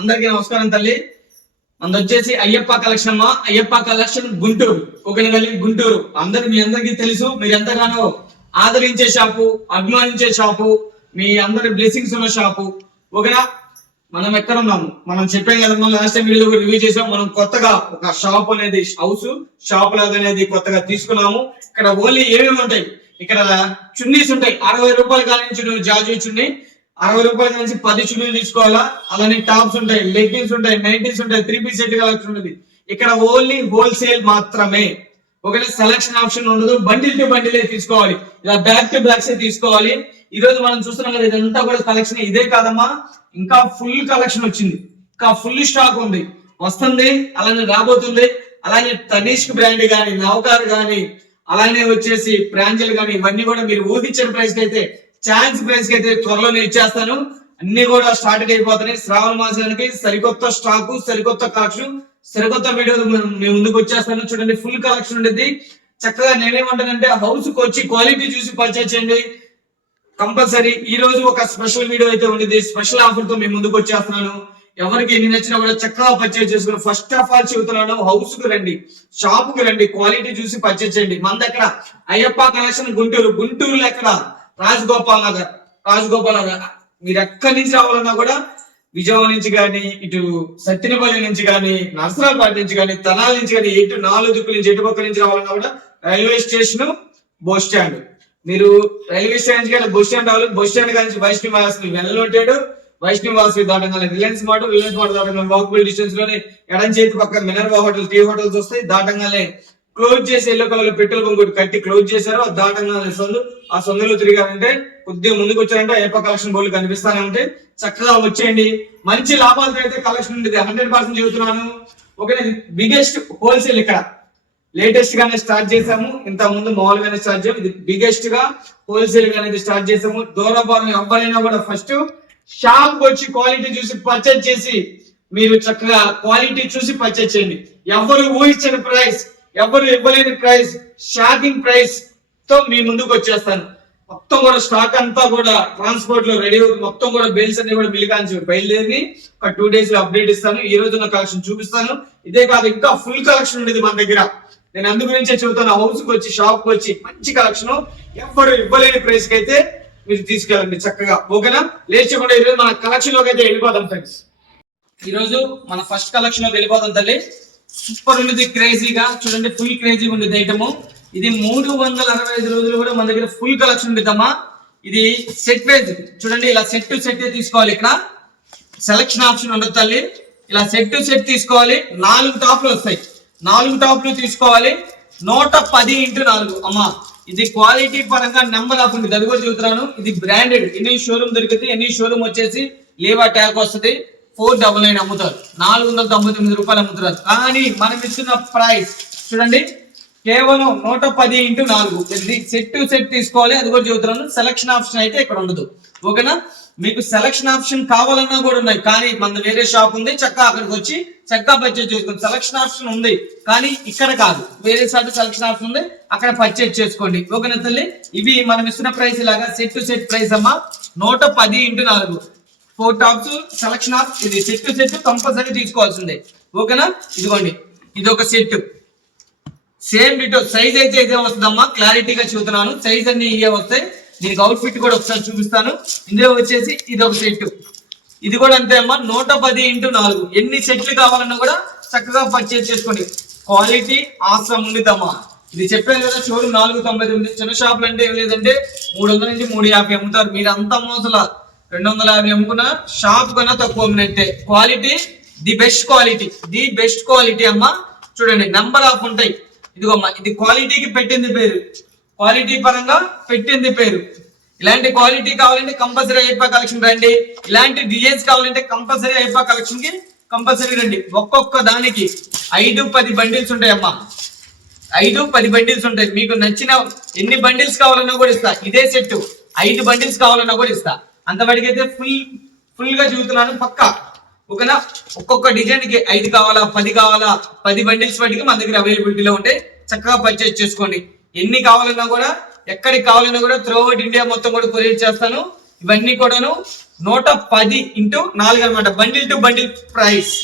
అందరికీ నమస్కారం తల్లి. మనది వచ్చేసి అయ్యప్ప కలెక్షన్ అమ్మా. అయ్యప్ప కలెక్షన్ గుంటూరు, కోకినగల్లి గుంటూరు. మీ అందరికీ తెలుసు. మీరు ఎంతగానో ఆదరించే షాపు, అభిమానించే షాపు, మీ అందరి బ్లెస్సింగ్స్ ఉన్న షాపు. ఓకేనా? మనం ఎక్కడ ఉన్నాము మనం చెప్పాం కదా, మనం లాస్ట్ టైం వీడియో రివ్యూ చేసాం. మనం కొత్తగా ఒక షాప్ అనేది షాప్ లాగా అనేది కొత్తగా తీసుకున్నాము. ఇక్కడ ఓన్లీ ఏమేమి ఉంటాయి, ఇక్కడ చున్నీస్ ఉంటాయి. 60 రూపాయల కానించి జాజీ చున్నీ, 60 రూపాయల నుంచి 10 చున్నీలు తీసుకోవాలా. అలానే టాప్స్ ఉంటాయి, లెగ్గిన్స్ ఉంటాయి, నైటీస్ ఉంటాయి, 3 పీస్ సెట్ కలెక్షన్ ఉంటుంది. ఇక్కడ ఓన్లీ హోల్సేల్ మాత్రమే. ఒకవేళ సెలక్షన్ ఆప్షన్ ఉండదు. బండిల్ టు బండిలే తీసుకోవాలి, ఇలా బ్యాక్ టు బ్యాక్స్ తీసుకోవాలి. ఈ రోజు మనం చూస్తున్నాం కదా, ఇదంతా కూడా కలెక్షన్. ఇదే కాదమ్మా, ఇంకా ఫుల్ కలెక్షన్ వచ్చింది, ఇంకా ఫుల్ స్టాక్ ఉంది, వస్తుంది, అలానే రాబోతుంది. అలానే తనీష్క్ బ్రాండ్ గానీ, నవకార్ గానీ, అలానే వచ్చేసి ప్రాంజల్ గానీ, ఇవన్నీ కూడా మీరు ఊహించిన ప్రైస్ కి అయితే, ఛాన్స్ ప్రైస్ కి అయితే త్వరలోనే ఇచ్చేస్తాను. అన్ని కూడా స్టార్ట్ అయిపోతున్నాయి. శ్రావణ మాసానికి సరికొత్త స్టాక్, సరికొత్త కలెక్షన్, సరికొత్త వీడియోలు మేము ముందుకు వచ్చేస్తాను. చూడండి, ఫుల్ కలెక్షన్ ఉండేది. చక్కగా నేనేమంటానంటే, హౌస్ కి వచ్చి క్వాలిటీ చూసి పర్చేజ్ చేయండి కంపల్సరీ. ఈ రోజు ఒక స్పెషల్ వీడియో అయితే ఉండేది, స్పెషల్ ఆఫర్ తో మేము ముందుకు వచ్చేస్తున్నాను. ఎవరికి ఎన్ని నచ్చినా కూడా చక్కగా పర్చేజ్ చేసుకుని. ఫస్ట్ ఆఫ్ ఆల్ చెబుతున్నాను, హౌస్ కు రండి, షాప్ కు రండి, క్వాలిటీ చూసి పర్చేజ్ చేయండి. మన దగ్గర అయ్యప్ప కలెక్షన్ గుంటూరులో ఎక్కడ, రాజగోపాల్ నగర్. మీరు ఎక్కడి నుంచి రావాలన్నా కూడా, విజయవాడ నుంచి కానీ, ఇటు సత్తినపల్లి నుంచి కానీ, నర్సరాబాద్ నుంచి కానీ, తనాల నుంచి కానీ, ఎటు 4 దిక్కుల నుంచి, ఎటు పక్క నుంచి రావాలన్నా కూడా రైల్వే స్టేషన్, బస్ స్టాండ్. మీరు రైల్వే స్టేషన్ కానీ బస్ స్టాండ్ రావాలి. బస్ స్టాండ్ కానీ వైష్ణవాసి వెల్లొంటాడు, వైష్ణవాసి దాటంగానే రిలయన్స్ మార్ట్ దాటంగానే వాకబుల్ డిస్టెన్స్ లోనే ఎడం చేతి పక్క మినర్వా హోటల్, టీ హోటల్స్ వస్తాయి. దాటంగానే క్లోజ్ చేసి ఎల్లో కలర్ పెట్రోల్ బంక్ కట్టి క్లోజ్ చేశారు. దాటంగానే ఆ సందులో తిరిగారంటే, కొద్దిగా ముందుకు వచ్చారంటే అయ్యప్ప కలెక్షన్ బోర్డు కనిపిస్తానే ఉంటే చక్కగా వచ్చేయండి. మంచి లాభాలతో అయితే కలెక్షన్ ఉంటుంది, 100% చెబుతున్నాను. ఓకే, బిగ్గెస్ట్ హోల్సేల్ ఇక్కడ లేటెస్ట్ గానే స్టార్ట్ చేసాము. ఇంత ముందు మామూలుగానే స్టార్ట్ చేసాము. ఇది బిగ్గెస్ట్ గా హోల్సేల్ గా అనేది స్టార్ట్ చేసాము. దూరభారం ఎవరైనా కూడా ఫస్ట్ షాప్ వచ్చి క్వాలిటీ చూసి పర్చేజ్ చేసి, మీరు చక్కగా క్వాలిటీ చూసి పర్చేజ్ చేయండి. ఎవరు ఊహించని ప్రైస్, ఎవరు ఇవ్వలేని ప్రైస్, షాకింగ్ ప్రైస్ తో మీ ముందుకు వచ్చేస్తాను. మొత్తం కూడా స్టాక్ అంతా కూడా ట్రాన్స్పోర్ట్ లో రెడీ అవుతుంది. మొత్తం కూడా బెల్స్ అన్ని కూడా మిలికాంచి బయలుదేరి ఒక 2 days లో అప్డేట్ ఇస్తాను. ఈ రోజు నా కలెక్షన్ చూపిస్తాను. ఇదే కాదు, ఇంకా ఫుల్ కలెక్షన్ ఉండేది మన దగ్గర. నేను అందు గురించే చెబుతాను, హౌస్ కి వచ్చి, షాప్ కి వచ్చి మంచి కలెక్షన్, ఎవరు ఇవ్వలేని ప్రైస్ కి అయితే మీరు తీసుకెళ్ళండి చక్కగా. ఓకేనా? లేచకుండా ఈరోజు మన కలెక్షన్ లోకి అయితే వెళ్ళిపోతాం ఫ్రెండ్స్. ఈ రోజు మన ఫస్ట్ కలెక్షన్ లోకి వెళ్ళిపోతాం తల్లి. సూపర్ ఉండేది, క్రేజీగా చూడండి, ఫుల్ క్రేజీగా ఉండేది ఐటమ్. ఇది 365 రోజులు కూడా మన దగ్గర ఫుల్ కలెక్షన్ ఉండిద్దమ్మా. ఇది సెట్ వైజ్ చూడండి, ఇలా సెట్ టు సెట్ తీసుకోవాలి. ఇక్కడ సెలక్షన్ ఆప్షన్ ఉండదు తల్లి. ఇలా సెట్ టు సెట్ తీసుకోవాలి. 4 టాప్లు వస్తాయి, 4 టాప్లు తీసుకోవాలి. 110x4 అమ్మా. ఇది క్వాలిటీ పరంగా నెంబర్ ఆఫ్ ఉంది, అది కూడా చెబుతున్నాను. ఇది బ్రాండెడ్, ఎన్ని షోరూమ్ దొరికితే ఎన్ని షోరూమ్ వచ్చేసి లేవా ట్యాగ్ వస్తుంది. 499 అమ్ముతారు, 499 రూపాయలు అమ్ముతారు. కానీ మనం ఇస్తున్న ప్రైస్ చూడండి, కేవలం 110x4. ఇది సెట్ టు సెట్ తీసుకోవాలి, అది కూడా చెబుతున్నాను. సెలక్షన్ ఆప్షన్ అయితే ఇక్కడ ఉండదు. ఓకేనా? మీకు సెలక్షన్ ఆప్షన్ కావాలన్నా కూడా ఉన్నాయి, కానీ మన వేరే షాప్ ఉంది, చక్కగా అక్కడికి వచ్చి చక్కగా పర్చేజ్ చేసుకోండి. సెలక్షన్ ఆప్షన్ ఉంది, కానీ ఇక్కడ కాదు, వేరే సార్ సెలక్షన్ ఆప్షన్ ఉంది, అక్కడ పర్చేజ్ చేసుకోండి. ఓకేనా తల్లి? ఇవి మనం ఇస్తున్న ప్రైస్ ఇలాగా సెట్ టు సెట్ ప్రైస్ అమ్మా. 110x4 4 tops selection of. ఇది సెట్ టు సెట్ కంపల్సరీ తీసుకోవాల్సిందే. ఓకేనా? ఇదిగోండి, ఇది ఒక సెట్. సేమ్ డిటో సైజ్ అయితే ఇదే వస్తుందమ్మా, క్లారిటీగా చూస్తున్నాను. సైజ్ అన్ని ఇవే వస్తాయి. దీనికి అవుట్ ఫిట్ కూడా ఒకసారి చూపిస్తాను. ఇందులో వచ్చేసి ఇది ఒక సెట్, ఇది కూడా అంతే అమ్మా. 110x4 ఎన్ని సెట్లు కావాలన్నా కూడా చక్కగా పర్చేజ్ చేసుకోండి. క్వాలిటీ ఆసమ్ ఉండిద్దమ్మా. ఇది చెప్పాను కదా, షోరూమ్ 499. చిన్న షాపులు అంటే ఏం లేదంటే 300 నుంచి 350 అమ్ముతారు. మీరు అంత మోసల 250 అమ్ముకున్నా షాప్ కన్నా తక్కువ అమ్మినట్టే. క్వాలిటీ ది బెస్ట్ క్వాలిటీ అమ్మా. చూడండి, నెంబర్ ఆఫ్ ఉంటాయి. ఇదిగోమ్మా, ఇది క్వాలిటీకి పెట్టింది పేరు, క్వాలిటీ పరంగా పెట్టింది పేరు. ఇలాంటి క్వాలిటీ కావాలంటే కంపల్సరీ అయ్యప్ప కలెక్షన్ రండి. ఇలాంటి డిజైన్స్ కావాలంటే కంపల్సరీ అయ్యప్ప కలెక్షన్ కి కంపల్సరీ రండి. ఒక్కొక్క దానికి 5-10 బండిల్స్ ఉంటాయమ్మా. 5-10 బండిల్స్ ఉంటాయి. మీకు నచ్చిన ఎన్ని బండిల్స్ కావాలన్నా కూడా ఇస్తా. ఇదే సెట్ 5 బండిల్స్ కావాలన్నా కూడా ఇస్తా. అంతవరకు అయితే ఫుల్ గా చూస్తున్నాను పక్కా. ఓకేనా? ఒక్కొక్క డిజైన్ కి 5 కావాలా, 10 కావాలా, 10 బండిల్స్ వాటికి మన దగ్గర అవైలబిలిటీలో ఉంటాయి. చక్కగా పర్చేజ్ చేసుకోండి. ఎన్ని కావాలన్నా కూడా, ఎక్కడికి కావాలన్నా కూడా త్రూఅవుట్ ఇండియా మొత్తం కూడా కొరియర్ చేస్తాను. ఇవన్నీ కూడాను 110 ఇంటూ 4 అనమాట. Bundle to bundle price,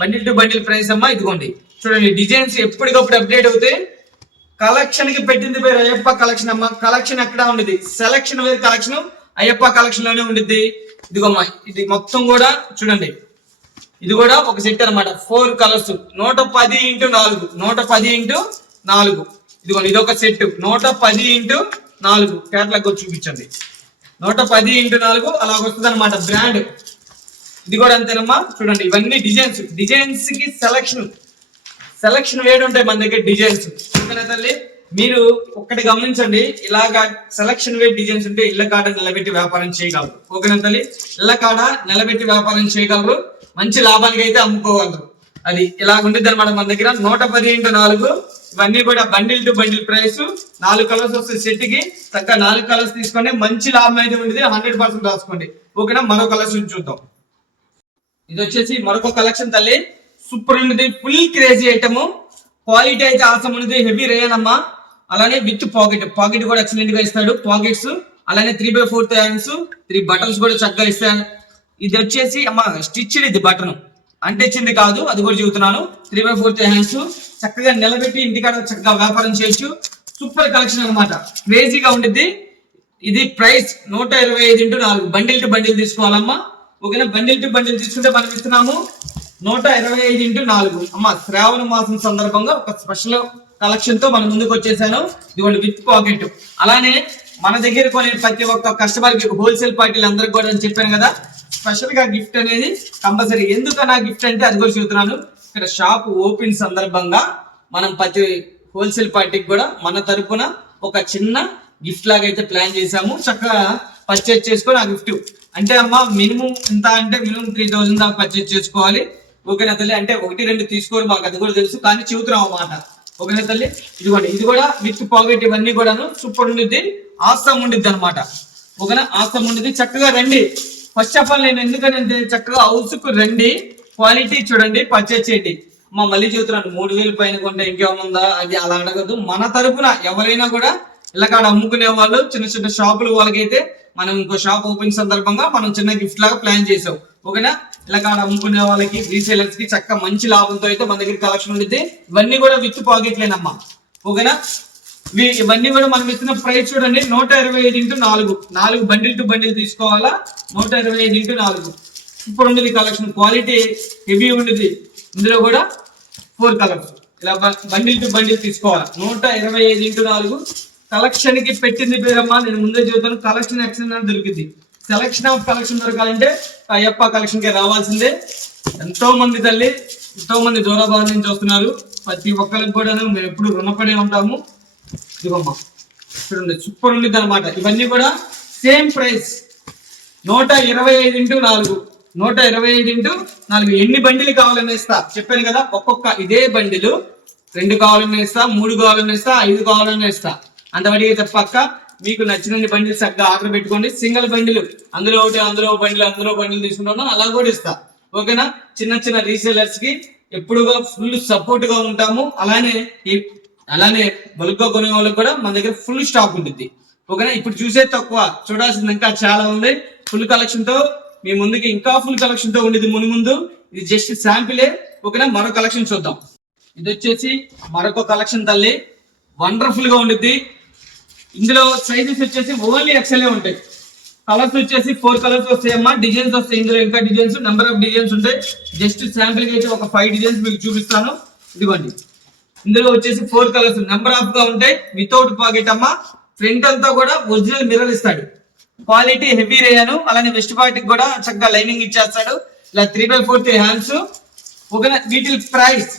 bundle to bundle price అమ్మా. ఇదిగోండి చూడండి, డిజైన్స్ ఎప్పటికప్పుడు అప్డేట్ అవుతాయి. కలెక్షన్ కి పెట్టింది పేరు అయ్యప్ప కలెక్షన్ అమ్మా. కలెక్షన్ ఎక్కడ ఉండేది, సెలక్షన్ వేరు కలెక్షన్ అయ్యప్ప కలెక్షన్ లోనే ఉండిద్ది. ఇదిగోమ్మా, ఇది మొత్తం కూడా చూడండి, ఇది కూడా ఒక సెట్ అనమాట. 4 కలర్స్, 110 ఇంటూ 4, 110 ఇంటూ 4. ఇదిగోండి, ఇది ఒక సెట్ 110 ఇంటూ 4. కేటలాగ్ చూపించండి, 110 ఇంటూ 4 అలాగ వస్తుంది అనమాట బ్రాండ్. ఇది కూడా అంతేనమ్మా. చూడండి, ఇవన్నీ డిజైన్స్ కి సెలక్షన్ వేడి ఉంటాయి మన దగ్గర డిజైన్స్. ఓకేనా తల్లి, మీరు ఒక్కటి గమనించండి, ఇలాగా సెలక్షన్ వేడి డిజైన్స్ ఉంటే ఇళ్ళ కాడ నిలబెట్టి వ్యాపారం చేయగలరు. ఓకేనా తల్లి, ఇళ్ళ కాడ నిలబెట్టి వ్యాపారం చేయగలరు, మంచి లాభానికి అయితే అమ్ముకోగలరు. అది ఇలాగ ఉంటుంది అనమాట మన దగ్గర. 110 ఇంటూ 4 ఇవన్నీ కూడా bundle to bundle price. 4 colours వస్తాయి సెట్ కి. చక్కగా 4 కలర్స్ తీసుకోండి, మంచి లాభం అయితే ఉంటుంది. 100% రాసుకోండి. ఓకేనా, మరో కలర్స్ చూద్దాం. ఇది వచ్చేసి మరొక కలెక్షన్ తల్లి, సూపర్ ఉన్నది, ఫుల్ క్రేజీ ఐటమ్. క్వాలిటీ అయితే ఆసం ఉన్నది, హెవీ రేయన్ అమ్మా. అలానే విత్ పాకెట్ కూడా ఎక్సలెంట్ గా ఇస్తాడు. పాకెట్స్ అలానే 3/4 హ్యాండ్స్, 3 బటన్స్ కూడా చక్కగా ఇస్తాడు. ఇది వచ్చేసి అమ్మా స్టిచ్డ్, ఇది బటన్ అంటించింది కాదు, అది కూడా చెబుతున్నాను. 3/4 హ్యాండ్స్ చక్కగా నిలబెట్టి ఇంటికాడ చక్కగా వ్యాపారం చేయొచ్చు. సూపర్ కలెక్షన్ అనమాట, క్రేజీగా ఉండిద్ది. ఇది price 125 into 4. Bundle to bundle తీసుకోవాలమ్మా. ఓకేనా, బండిల్ టు బండిల్ తీసుకుంటే మనం ఇస్తున్నాము 125 ఇంటూ 4. అమ్మ శ్రావణ మాసం సందర్భంగా ఒక స్పెషల్ కలెక్షన్ తో మన ముందుకు వచ్చేసాను. ఇదిగోండి విత్ పాకెట్. అలానే మన దగ్గర కొనే ప్రతి ఒక్క కస్టమర్ కి, హోల్సేల్ పార్టీలు అందరికి కూడా అని చెప్పాను కదా, స్పెషల్ గా గిఫ్ట్ అనేది కంపల్సరీ. ఎందుకన్నా గిఫ్ట్ అంటే అది కూడా చెబుతున్నాను. ఇక్కడ షాప్ ఓపెన్ సందర్భంగా మనం ప్రతి హోల్సేల్ పార్టీకి కూడా మన తరపున ఒక చిన్న గిఫ్ట్ లాగా అయితే ప్లాన్ చేసాము. చక్కగా పర్చేజ్ చేసుకొని ఆ గిఫ్ట్ అంటే అమ్మ మినిమం ఎంత అంటే మినిమం 3000 దాకా పర్చేజ్ చేసుకోవాలి. ఓకేనా తల్లి, అంటే 1-2 తీసుకోరు, మాకు అది కూడా తెలుసు, కానీ చెబుతున్నాం అన్నమాట. ఓకేనా తల్లి, ఇదిగోండి, ఇది కూడా విత్ పాకెట్. ఇవన్నీ కూడాను సూపర్ ఉండిద్ది, ఆసం ఉండిద్ది అనమాట. ఓకేనా, ఆసం ఉండిద్ది. చక్కగా రండి. ఫస్ట్ ఆఫ్ ఆల్ నేను ఎందుకంటే చక్కగా హౌస్ కు రండి, క్వాలిటీ చూడండి, పర్చేజ్ చేయండి. మళ్ళీ చెబుతున్నాను, 3000 పైన కొంటే ఇంకేముందా, అది అలా అడగద్దు. మన తరపున ఎవరైనా కూడా ఇలాకాడ అమ్ముకునే వాళ్ళు, చిన్న చిన్న షాపులు వాళ్ళకైతే మనం ఇంకో షాప్ ఓపెన్ సందర్భంగా మనం చిన్న గిఫ్ట్ లాగా ప్లాన్ చేసాం. ఓకేనా, ఇలాకాడ అమ్ముకునే వాళ్ళకి, రీసేలర్స్ కి చక్కగా మంచి లాభంతో అయితే మన దగ్గర కలెక్షన్ ఉంటుంది. ఇవన్నీ కూడా విత్ పాకెట్లేనమ్మా. ఓకేనా, ఇవన్నీ కూడా మనం ఇస్తున్న ప్రైస్ చూడండి 125 ఇంటూ 4. 4 బండిల్ టు బండిల్ తీసుకోవాలా, 125 ఇంటూ 4. ఇప్పుడు ఉండేది కలెక్షన్, క్వాలిటీ హెవీ ఉండేది. ఇందులో కూడా 4 కలర్స్. ఇలా బండిల్ టు బండిల్ తీసుకోవాలా, 125 ఇంటూ 4. కలెక్షన్ కి పెట్టింది పేరమ్మా, నేను ముందే చెబుతాను, కలెక్షన్ ఎక్సలెంట్ దొరికింది. సెలక్షన్ ఆఫ్ కలెక్షన్ దొరకాలంటే అయ్యప్ప కలెక్షన్ కి రావాల్సిందే. ఎంతో మంది తల్లి, ఎంతో మంది దూరాభారం నుంచి వస్తున్నారు. ప్రతి ఒక్కరికి కూడా మేము ఎప్పుడు రుణపడి ఉంటాము. ఇదిగోమ్మా చూడండి, సూపర్ ఉండేది అనమాట. ఇవన్నీ కూడా సేమ్ ప్రైస్ 125 ఇంటూ 4. 125 ఇంటూ 4. ఎన్ని బండిలు కావాలన్నా ఇస్తా, చెప్పాను కదా. ఒక్కొక్క ఇదే బండిలు 2 కావాలన్నా ఇస్తా, 3 కావాలన్నా ఇస్తా, 5 కావాలన్నా ఇస్తా. అంతవరకు అయితే పక్క మీకు నచ్చిన బండిలు చక్కగా ఆర్డర్ పెట్టుకోండి. సింగిల్ బండిలు అందులో ఒకటి, అందులో బండిలు తీసుకుంటాను, అలా కూడా ఇస్తా. ఓకేనా, చిన్న చిన్న రీసేలర్స్ కి ఎప్పుడుగా ఫుల్ సపోర్ట్ గా ఉంటాము. అలానే బల్క్ గా కొనే వాళ్ళకి కూడా మన దగ్గర ఫుల్ స్టాక్ ఉంటుంది. ఓకేనా, ఇప్పుడు చూసే తక్కువ, చూడాల్సింది ఇంకా చాలా ఉంది. ఫుల్ కలెక్షన్ తో మీ ముందుకి ఇంకా ఫుల్ కలెక్షన్ తో ఉండేది ముందు. ఇది జస్ట్ శాంపిలే. ఓకేనా, మరో కలెక్షన్ చూద్దాం. ఇది వచ్చేసి మరొక కలెక్షన్ తల్లి, వండర్ఫుల్ గా ఉండిద్ది. ఇందులో సైజెస్ వచ్చేసి ఓన్లీ ఎక్సెల్ ఉంటాయి. కలర్స్ వచ్చేసి 4 కలర్స్ వస్తాయమ్మా. డిజైన్స్ వస్తాయి ఇందులో, ఇంకా డిజైన్స్, నెంబర్ ఆఫ్ డిజైన్స్ ఉంటాయి. జస్ట్ శాంపిల్ గా అయితే ఒక 5 డిజైన్స్ మీకు చూపిస్తాను. ఇదిగోండి, ఇందులో వచ్చేసి 4 కలర్స్ నెంబర్ ఆఫ్ గా ఉంటాయి. వితౌట్ పాకెట్ అమ్మా. ఫ్రంట్ అంతా కూడా ఒరిజినల్ మిర్రర్ ఇస్తాడు. Quality heavy rayon. అలానే వెస్ట్ పార్టీకి కూడా చక్కగా లైనింగ్ ఇచ్చేస్తాడు. ఇలా 3/4 హ్యాండ్స్. ఓకేనా, వీటి ప్రైస్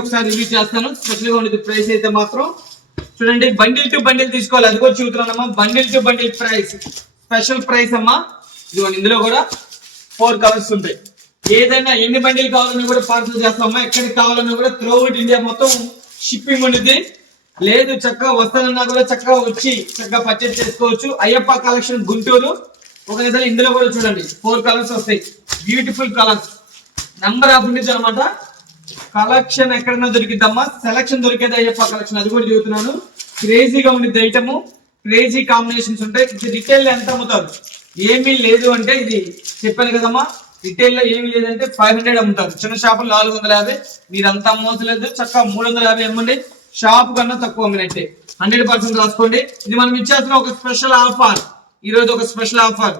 ఒకసారి రివ్యూ చేస్తాను. స్పెషల్ గా ఉండేది ప్రైస్ అయితే మాత్రం చూడండి, బండిల్ టు బండిల్ తీసుకోవాలి, అది కూడా చూస్తున్నానమ్మా. Bundle to bundle price, special price అమ్మా. ఇదిగోండి, ఇందులో కూడా 4 కలర్స్ ఉంటాయి. ఏదైనా ఎన్ని బండిల్ కావాలన్నా కూడా పార్సల్ చేస్తామమ్మా. ఎక్కడికి కావాలన్నా కూడా త్రూ అవుట్ ఇండియా మొత్తం షిప్పింగ్ ఉంటుంది. లేదు చక్కగా వస్తానన్నా కూడా చక్కగా వచ్చి చక్కగా పర్చేస్ చేసుకోవచ్చు. అయ్యప్ప కలెక్షన్ గుంటూరు. ఒక ఇందులో కూడా చూడండి 4 కలర్స్ వస్తాయి, బ్యూటిఫుల్ కలర్స్. నెంబర్ ఆఫ్ ఉండేది అనమాట. కలెక్షన్ ఎక్కడన్నా దొరికిద్దమ్మా, సెలక్షన్ దొరికేది అయ్యప్ప కలెక్షన్, అది కూడా చెబుతున్నాను. క్రేజీగా ఉండేది ఐటమ్, క్రేజీ కాంబినేషన్స్ ఉంటాయి. ఇది రిటైల్ ఎంత అమ్ముతారు, ఏమీ లేదు అంటే ఇది చెప్పాను కదమ్మా, రిటైల్ లో ఏమీ లేదంటే 500 అమ్ముతారు, చిన్న షాపులు 450. మీరు అంత అమ్మవసలేదు, చక్కగా 350 అమ్మండి, షాప్ కన్నా తక్కువ అమ్మినట్టే. 100% రాసుకోండి. ఇది మనం ఇచ్చేస్తున్న ఒక స్పెషల్ ఆఫర్, ఈ రోజు ఒక స్పెషల్ ఆఫర్.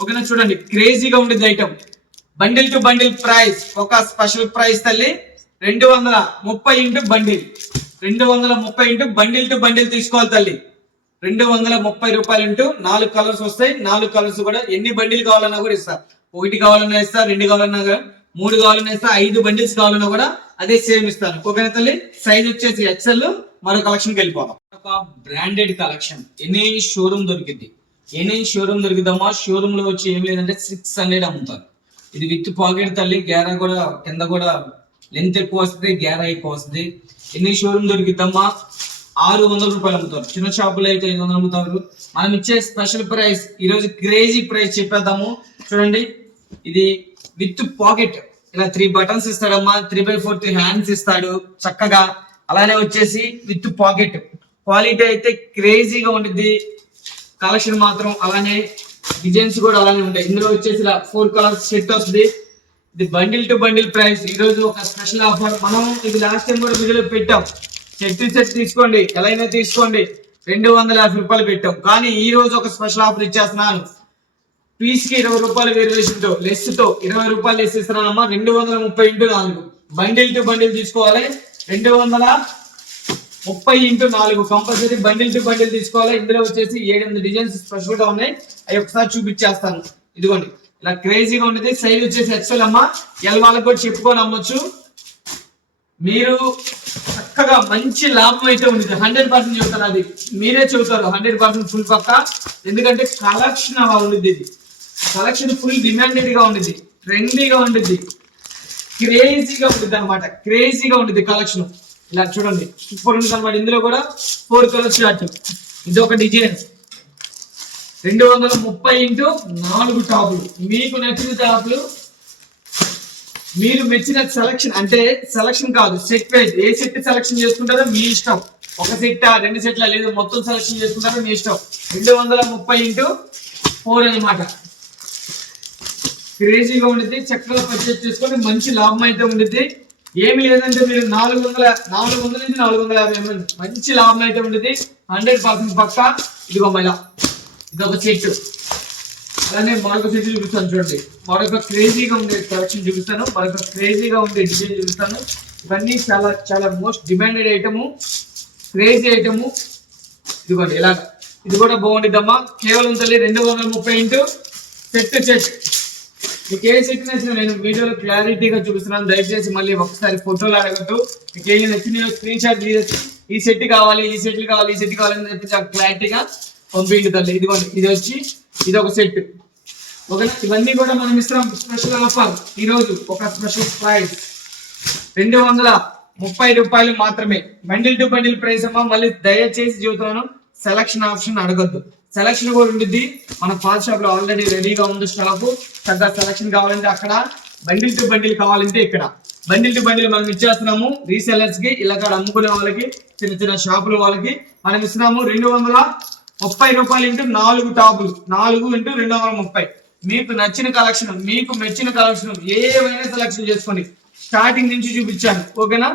ఓకేనా, చూడండి క్రేజీగా ఉండేది item. Bundle to bundle price, ఒక స్పెషల్ ప్రైస్ తల్లి 230 into bundle, 230 into bundle to bundle తీసుకోవాలి తల్లి. 230 రూపాయలు ఇంటూ 4 కలర్స్ వస్తాయి. 4 కలర్స్ కూడా ఎన్ని బండిల్ కావాలన్నా కూడా ఇస్తా. 1 కావాలన్నా ఇస్తా, 2 కావాలన్నా 3 కావాలన్నా ఇస్తా, 5 బండిల్స్ కావాలన్నా కూడా అదే సేమ్ ఇస్తాను. ఓకేనా తల్లి, సైజ్ వచ్చేసి ఎక్సెల్. మరో కలెక్షన్ కి వెళ్ళిపోదాం. ఒక బ్రాండెడ్ కలెక్షన్, ఎనీ షోరూమ్ దొరికింది, ఎనీ షోరూమ్ దొరికిద్దామా. షోరూమ్ లో వచ్చి ఏం లేదంటే 600 అమ్ముతారు. ఇది విత్ పాకెట్ తల్లి, గేరా కూడా కింద కూడా లెంత్ ఎక్కువ వస్తుంది, గేరా ఎక్కువ వస్తుంది. ఎన్ని షోరూమ్ దొరికిద్దామా, 600 రూపాయలు అమ్ముతారు. చిన్న షాపులో అయితే 500 అమ్ముతారు. మనం ఇచ్చే స్పెషల్ ప్రైస్ ఈ రోజు క్రేజీ ప్రైస్ చెప్పేద్దాము. చూడండి, ఇది విత్ పాకెట్, ఇలా 3 బటన్స్ ఇస్తాడమ్మా, 3/4 హ్యాండ్స్ ఇస్తాడు చక్కగా. అలానే వచ్చేసి విత్ పాకెట్, క్వాలిటీ అయితే క్రేజీగా ఉంటుంది. కలెక్షన్ మాత్రం అలానే, డిజైన్స్ కూడా అలానే ఉంటాయి. ఇందులో వచ్చేసి 4 కలర్స్ సెట్ వస్తుంది. ఇది బండిల్ టు బండిల్ ప్రైస్, ఈ రోజు ఒక స్పెషల్ ఆఫర్. మనం ఇది లాస్ట్ టైం కూడా వీడియోలో పెట్టాం. సెట్ తీసుకోండి, ఎలా అయినా తీసుకోండి, 250 రూపాయలు పెట్టాం. కానీ ఈ రోజు ఒక స్పెషల్ ఆఫర్ ఇచ్చేస్తున్నాను. పీస్ కి 20 రూపాయలు వేరియేషన్ తో, లెస్ తో 20 రూపాయలు లెస్ ఇస్తున్నానమ్మా. 230 ఇంటూ 4, బండిల్ టు బండిల్ తీసుకోవాలి. 230 into 4 compulsory bundle to bundle తీసుకోవాలి. ఇందులో వచ్చేసి 7 డిజైన్స్ స్పెషల్ గా ఉన్నాయి, అవి ఒకసారి చూపించేస్తాను. ఇదిగోండి, ఇలా క్రేజీగా ఉండేది. సైజ్ వచ్చేసి ఎక్సెల్ అమ్మా, ఎల్ వాళ్ళకి కూడా చెప్పుకొని అమ్మొచ్చు. మీరు చక్కగా మంచి లాభం అయితే ఉంది, 100% చెబుతారు. అది మీరే చెబుతారు 100% ఫుల్ పక్క. ఎందుకంటే కలెక్షన్ అలా ఉండిద్ది, ఇది కలెక్షన్ ఫుల్ డిమాండెడ్ గా ఉండిద్ది, ట్రెండీగా ఉండిద్ది, క్రేజీగా ఉంటుంది అనమాట. క్రేజీగా ఉంటుంది కలెక్షన్. ఇలా చూడండి, సూపర్ ఉంటుంది అనమాట. ఇందులో కూడా 4 కలర్స్ షార్ట్. ఇది ఒక డిజైన్, 230 ఇంటూ 4 టాపులు. మీకు నచ్చిన టాపులు, మీరు మెచ్చిన సెలక్షన్, అంటే సెలక్షన్ కాదు సెట్ వైజ్, ఏ సెట్ సెలక్షన్ చేసుకుంటారో మీ ఇష్టం. ఒక సెట్ 2 సెట్ల లేదు, మొత్తం సెలక్షన్ చేసుకుంటారో మీ ఇష్టం. 230 ఇంటూ 4 అనమాట. క్రేజీగా ఉంటుంది, చక్కగా పర్చేస్ చేసుకొని మంచి లాభం అయితే ఉంటుంది. ఏమి లేదంటే మీరు 400 నుంచి 450 మంచి లాభం అయితే ఉంటుంది, 100% పక్క. ఇదిగో మళ్ళా ఇదొక సెట్. అలానే మరొక సెట్ చూపిస్తాను చూడండి, మరొక క్రేజీగా ఉండే కలెక్షన్ చూపిస్తాను, మరొక క్రేజీగా ఉండే డిజైన్ చూపిస్తాను. ఇవన్నీ చాలా చాలా most demanded item, crazy item. ఇదిగోండి ఇలాగ, ఇది కూడా బాగుండిద్దమ్మా. కేవలం తల్లి 230 ఇంటూ సెట్. మీకు ఏ సెట్ నచ్చినా నేను వీడియోలో క్లారిటీగా చూపిస్తున్నాను, దయచేసి మళ్ళీ ఒకసారి ఫోటోలు అడగట్టు. మీకు ఏం నచ్చిన స్క్రీన్ షాట్ తీసేసి ఈ సెట్ కావాలి, ఈ సెట్ కావాలి, ఈ సెట్ కావాలని చెప్పి చాలా క్లారిటీగా పంపిండి తల్లి. ఇదిగోండి, ఇది వచ్చి ఇది ఒక సెట్. ఓకే, ఇవన్నీ కూడా మనం ఇస్తున్నాం స్పెషల్ ఆఫర్. ఈ రోజు ఒక స్పెషల్ ప్రైస్ 230 రూపాయలు మాత్రమే. బండిల్ టు బండిల్ ప్రైస్ అమ్మా. మళ్ళీ దయచేసి చెబుతాను, సెలక్షన్ ఆప్షన్ అడగద్దు. సెలక్షన్ కూడా ఉంటుంది, మన పాల్ షాప్ లో ఆల్రెడీ రెడీగా ఉంది స్టాక్. చక్కగా సెలక్షన్ కావాలంటే అక్కడ, బండిల్ టు బండిల్ కావాలంటే ఇక్కడ. బండిల్ టు బండిల్ మనం ఇచ్చేస్తున్నాము రీసెల్లర్స్ కి, ఇలా అమ్ముకునే వాళ్ళకి, చిన్న చిన్న షాపుల వాళ్ళకి మనం ఇస్తున్నాము. 230 రూపాయలు ఇంటూ 4 టాపులు, 4 ఇంటూ 230. మీకు నచ్చిన కలెక్షన్, మీకు మెచ్చిన కలెక్షన్ ఏమైనా సెలెక్షన్ చేసుకోండి. స్టార్టింగ్ నుంచి చూపించాను, ఓకేనా,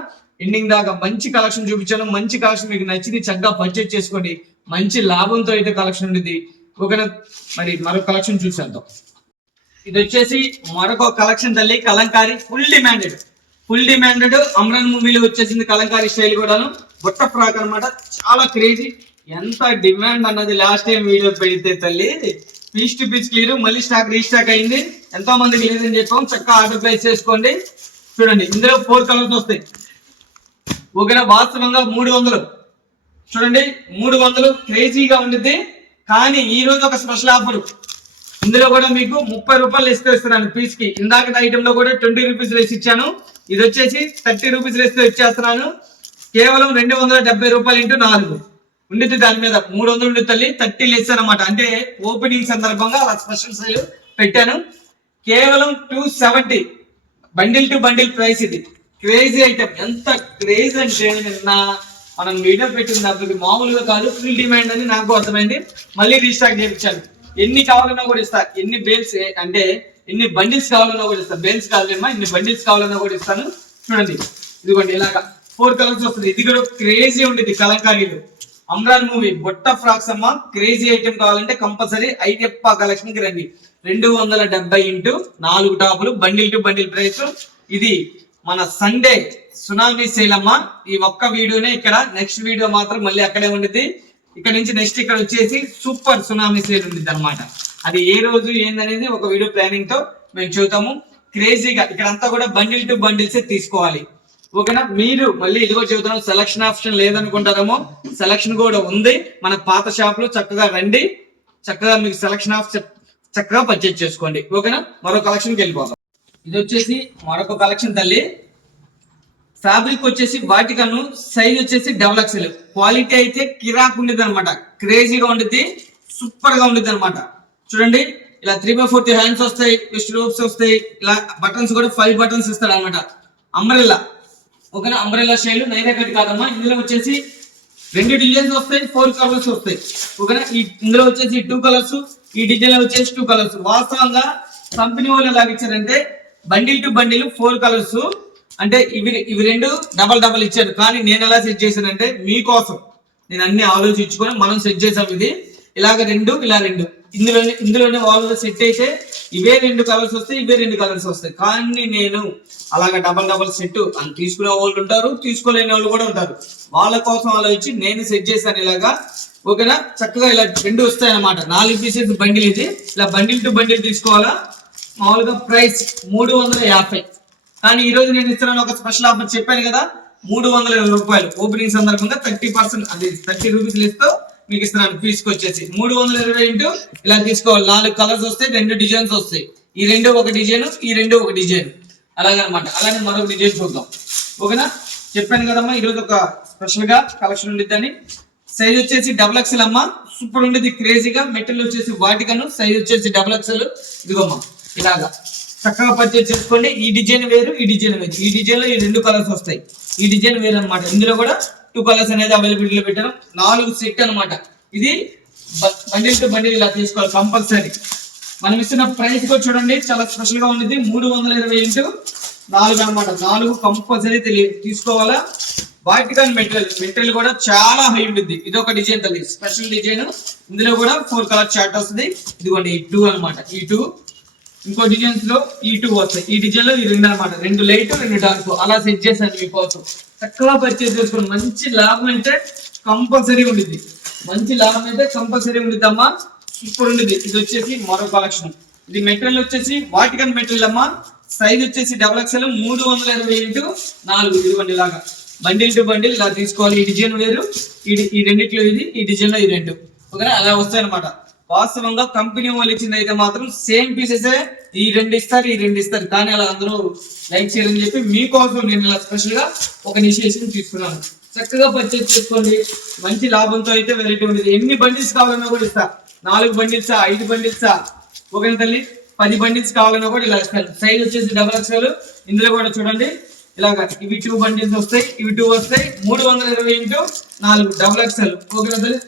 ఎండింగ్ దాకా మంచి కలెక్షన్ చూపించాను. మంచి కలెక్షన్ మీకు నచ్చింది, చక్కగా పర్చేజ్ చేసుకోండి. మంచి లాభంతో అయితే కలెక్షన్ ఉండేది, ఓకేనా. మరి మరొక కలెక్షన్ చూసేద్దాం. ఇది వచ్చేసి మరొక కలెక్షన్ తల్లి, కలంకారీ. ఫుల్ డిమాండెడ్ అమ్రాన్ మూవీలో వచ్చేసింది కలంకారీ స్టైల్ కూడాను. బుట్ట ఫ్రాక్ అనమాట, చాలా క్రేజీ. ఎంత డిమాండ్ అన్నది లాస్ట్ టైం వీడియో పెడితే తల్లి, పీస్ టు పీస్ క్లియర్. మళ్ళీ స్టాక్ రీస్టాక్ అయింది, ఎంతో మందికి లేదని చెప్పాం. చక్కగా ఆర్డర్ ప్లేస్ చేసుకోండి. చూడండి, ఇందులో 4 కలర్స్ వస్తాయి, ఓకేనా. వాస్తవంగా 300. చూడండి 300 క్రేజీగా ఉండిద్ది. కానీ ఈ రోజు ఒక స్పెషల్ ఆఫర్, ఇందులో కూడా మీకు 30 రూపాయలు లెస్ ఇస్తున్నాను పీస్ కి. ఇందాక ఐటమ్ లో కూడా 20 రూపీస్ లెస్ ఇచ్చాను, ఇది వచ్చేసి 30 రూపీస్ లెస్ ఇచ్చేస్తున్నాను. కేవలం 270 రూపాయలు ఇంటూ 4 ఉండిద్ది. దాని మీద 300 ఉండి తల్లి, 30 లెస్ అనమాట. అంటే ఓపెనింగ్ సందర్భంగా అలా స్పెషల్ సేల్ పెట్టాను. కేవలం 270 బండిల్ టు బండిల్ ప్రైస్. ఇది క్రేజీ ఐటమ్. ఎంత క్రేజ్ అంటే నిన్న మనం వీడియో పెట్టిన దానికి మామూలుగా కాదు, ఫుల్ డిమాండ్ అని నాకు అర్థమైంది. మళ్ళీ రీస్టాక్ చేయించాను. ఎన్ని కావాలన్నా కూడా ఇస్తా. ఎన్ని బేల్స్ అంటే ఎన్ని బండిల్స్ కావాలన్నా కూడా ఇస్తా. బేల్స్ కావాలేమా, ఎన్ని బండిల్స్ కావాలన్నా కూడా ఇస్తాను. చూడండి ఇదిగోండి ఇలాగా 4 కలర్స్ వస్తుంది. ఇది కూడా క్రేజీ ఉండేది కలంకారీలు. అమ్రాన్ మూవీ బొట్ట ఫ్రాక్స్ అమ్మ. క్రేజీ ఐటమ్ కావాలంటే కంపల్సరీ అయ్యప్ప కలెక్షన్ కి రండి. 270 ఇంటూ 4 టాపులు, బండిల్ టు బండిల్ ప్రైస్. ఇది మన సండే సునామీ సేల్ అమ్మ. ఈ ఒక్క వీడియోనే ఇక్కడ, నెక్స్ట్ వీడియో మాత్రం మళ్ళీ అక్కడే ఉండిద్ది. ఇక్కడ నుంచి నెక్స్ట్ ఇక్కడ వచ్చేసి సూపర్ సునామీ సేల్ ఉంది అనమాట. అది ఏ రోజు ఏందనేది ఒక వీడియో ప్లానింగ్ తో మేము చూద్దాము. క్రేజీగా ఇక్కడ అంతా కూడా బండిల్ టు బండిల్స్ తీసుకోవాలి. ఓకేనా? మీరు మళ్ళీ ఇదిగో చెబుతాను, సెలక్షన్ ఆప్షన్ లేదనుకుంటారేమో, సెలక్షన్ కూడా ఉంది. మన పాత షాప్ లో చక్కగా రండి, చక్కగా మీకు సెలక్షన్ ఆఫ్ చక్కగా పర్చేజ్ చేసుకోండి. ఓకేనా? మరో కలెక్షన్ కి వెళ్ళిపోతాం. ఇది వచ్చేసి మరొక కలెక్షన్ తల్లి. ఫ్యాబ్రిక్ వచ్చేసి వాటికను, సైజ్ వచ్చేసి డబుల్ ఎక్స్ఎల్. క్వాలిటీ అయితే కిరాక్ ఉండేది అనమాట, క్రేజీగా ఉండిద్ది, సూపర్ గా ఉండిద్ది అనమాట. చూడండి ఇలా 3/4 హ్యాండ్స్ వస్తాయి, వెస్ట్ లూప్స్ వస్తాయి. ఇలా బటన్స్ కూడా 5 బటన్స్ ఇస్తాడు అనమాట. అంబ్రెల్లా. ఓకేనా? అంబ్రెల్లా స్టైల్, నైరా కట్ కాదమ్మా. ఇందులో వచ్చేసి 2 డిజైన్స్ వస్తాయి, 4 కలర్స్ వస్తాయి. ఓకేనా? ఇందులో వచ్చేసి 2 కలర్స్, ఈ డిజైన్ లో వచ్చేసి 2 కలర్స్. వాస్తవంగా కంపెనీ వాళ్ళు ఎలాగ ఇచ్చారంటే బండిల్ టు బండిల్ 4 కలర్స్ అంటే ఇవి 2 డబల్ ఇచ్చారు. కానీ నేను ఎలా సెట్ చేశానంటే మీకోసం నేను అన్ని ఆలోచించుకొని మనం సెట్ చేసాం. ఇది ఇలాగ 2 ఇలా 2 ఇందులోనే వాళ్ళు సెట్ అయితే ఇవే 2 కలర్స్ వస్తాయి, ఇవే 2 కలర్స్ వస్తాయి. కానీ నేను అలాగ డబల్ సెట్ అని తీసుకునే వాళ్ళు ఉంటారు, తీసుకోలేని వాళ్ళు కూడా ఉంటారు. వాళ్ళ కోసం ఆలోచించి నేను సెట్ చేశాను ఇలాగా. ఓకేనా? చక్కగా ఇలా 2 వస్తాయి అన్నమాట. 4 పీసెస్ బండిల్. ఇది ఇలా బండిల్ టు బండిల్ తీసుకోవాలా. మామూలుగా ప్రైస్ 350. కానీ ఈ రోజు నేను ఇస్తున్నాను ఒక స్పెషల్ ఆఫర్. చెప్పాను కదా, 320 రూపాయలు ఓపెనింగ్ సందర్భంగా 30%, అది 30 రూపీస్ ఇస్తూ మీకు ఇస్తున్నాను. పీస్కి వచ్చేసి 320 ఇంటూ ఇలా తీసుకోవాలి. 4 కలర్స్ వస్తాయి, 2 డిజైన్స్ వస్తాయి. ఈ 2 ఒక డిజైన్, ఈ 2 ఒక డిజైన్, అలాగనమాట. అలానే మరొక డిజైన్ చూద్దాం. ఓకేనా? చెప్పాను కదమ్మా ఈరోజు ఒక స్పెషల్ గా కలెక్షన్ ఉండిద్దని. సైజ్ వచ్చేసి డబుల్ ఎక్స్ఎల్ అమ్మా. సూపర్ ఉండేది, క్రేజీగా. మెటీరియల్ వచ్చేసి వాటికను, సైజ్ వచ్చేసి డబుల్ ఎక్స్ఎల్. ఇదిగోమ్మా ఇలాగా చక్కగా పర్చేజ్ చేసుకోండి. ఈ డిజైన్ వేరు, ఈ డిజైన్ వేరు. ఈ డిజైన్ లో ఈ 2 కలర్స్ వస్తాయి, ఈ డిజైన్ వేరు అనమాట. ఇందులో కూడా 2 కలర్స్ అనేది అవైలబిలిటీలో పెట్టారు. 4 సెట్ అనమాట. ఇది బండిల్ టు బండిల్ ఇలా తీసుకోవాలి కంపల్సరీ. మనం ఇస్తున్న ప్రైస్ కూడా చూడండి చాలా స్పెషల్ గా ఉంది. 320 ఇంటూ 4 అనమాట. 4 కంపల్సరీ తీసుకోవాలా. వాటికన్ మెటీరియల్ కూడా చాలా హై ఉంటుంది. ఇది ఒక డిజైన్ తల్లి, స్పెషల్ డిజైన్. ఇందులో కూడా 4 కలర్ చార్ట్ వస్తుంది. ఇదిగోండి ఈ 2 అనమాట. ఈ 2 ఇంకో డిజైన్స్ లో ఈ 2 వస్తాయి. ఈ డిజైన్ లో ఈ 2 అనమాట. 2 లైట్ 2 డార్క్ అలా సెట్ చేశాను మీకోసం. చక్కగా పర్చేజ్ చేసుకోండి. మంచి లాభం అయితే కంపల్సరీ ఉండిద్ది. మంచి లాభం అయితే కంపల్సరీ ఉండిద్ది అమ్మా. సూపర్ ఉండిద్ది. ఇది వచ్చేసి మరో కలెక్షన్. ఇది మెటీరియల్ వచ్చేసి వాటికన్ మెటీరియల్ అమ్మా. సైజ్ వచ్చేసి డబుల్ ఎక్స్ఎల్. 320 ఇంటూ 4. ఇదిగోండి ఇలాగా బండిల్ టు బండిల్ ఇలా తీసుకోవాలి. ఈ డిజైన్ వేరు, ఈ రెండిట్లో ఇది, ఈ డిజైన్ లో ఈ 2. ఓకేనా? అలా వస్తాయి అనమాట. వాస్తవంగా కంపెనీ వాళ్ళు ఇచ్చింది అయితే మాత్రం సేమ్ పీసెస్ ఈ 2 ఇస్తారు, ఈ 2 ఇస్తారు. కానీ అలా అందరూ లైక్ చేయాలని చెప్పి మీకోసం నేను ఇలా స్పెషల్ గా ఒక ఇనిషియేషన్ తీసుకున్నాను. చక్కగా పర్చేజ్ చేసుకోండి. మంచి లాభంతో అయితే వెరైటీ ఉండేది. ఎన్ని బండిల్స్ కావాలన్నా కూడా ఇస్తా. 4 బండిల్సా, 5 బండిల్సా, ఓకే తల్లి, 10 బండిల్స్ కావాలన్నా కూడా ఇలా ఇస్తాను. సైజ్ వచ్చేసి డబల్ ఎక్స్ఎల్. ఇందులో కూడా చూడండి ఇలాగా ఇవి 2 బండిల్స్ వస్తాయి, ఇవి 2 వస్తాయి. 320 ఇంటూ 4 డబల్ ఎక్స్ఎల్. ఓకే తల్లి,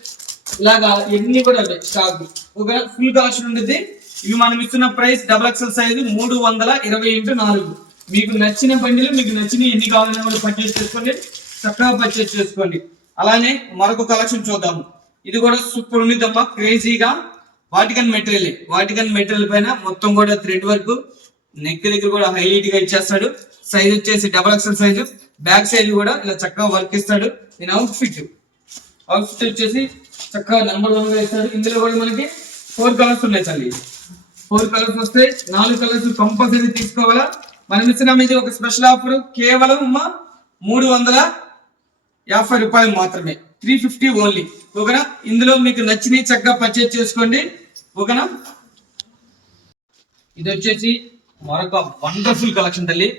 ఇలాగా ఎన్ని కూడా స్టాక్. ఓకే, ఫుల్ కలెక్షన్ ఉండేది. ఇవి మనం ఇస్తున్న price double XL size 320 into 4. మీకు నచ్చిన బండిలు, మీకు నచ్చిన ఎన్ని కావాలన్నా కూడా పర్చేజ్ చేసుకోండి. చక్కగా పర్చేజ్ చేసుకోండి. అలానే మరొక కలెక్షన్ చూద్దాము. ఇది కూడా సూపర్ ఉండిద్దమ్మా, క్రేజీగా. వాటికన్ మెటీరియల్ పైన మొత్తం కూడా థ్రెడ్ వర్క్, నెక్ దగ్గర కూడా హైలైట్ గా ఇచ్చేస్తాడు. సైజ్ వచ్చేసి double XL size. Back side కూడా ఇలా చక్కగా వర్క్ ఇస్తాడు. నేను అవుట్ఫిట్ వచ్చేసి చక్కగా నెంబర్ 1 గా ఇస్తాడు. ఇందులో కూడా మనకి 4 కలర్స్ ఉన్నాయి తల్లి. 4 కలర్స్ వస్తాయి. 4 కలర్స్ కంపల్సరీ తీసుకోవాలా. మనం ఇస్తున్నాం ఇది ఒక స్పెషల్ ఆఫర్. కేవలం 350 రూపాయలు మాత్రమే, 350 ఓన్లీ. ఓకేనా? ఇందులో మీకు నచ్చిన చక్కగా పర్చేజ్ చేసుకోండి. ఓకేనా? ఇది వచ్చేసి మరొక వండర్ఫుల్ కలెక్షన్ తల్లి.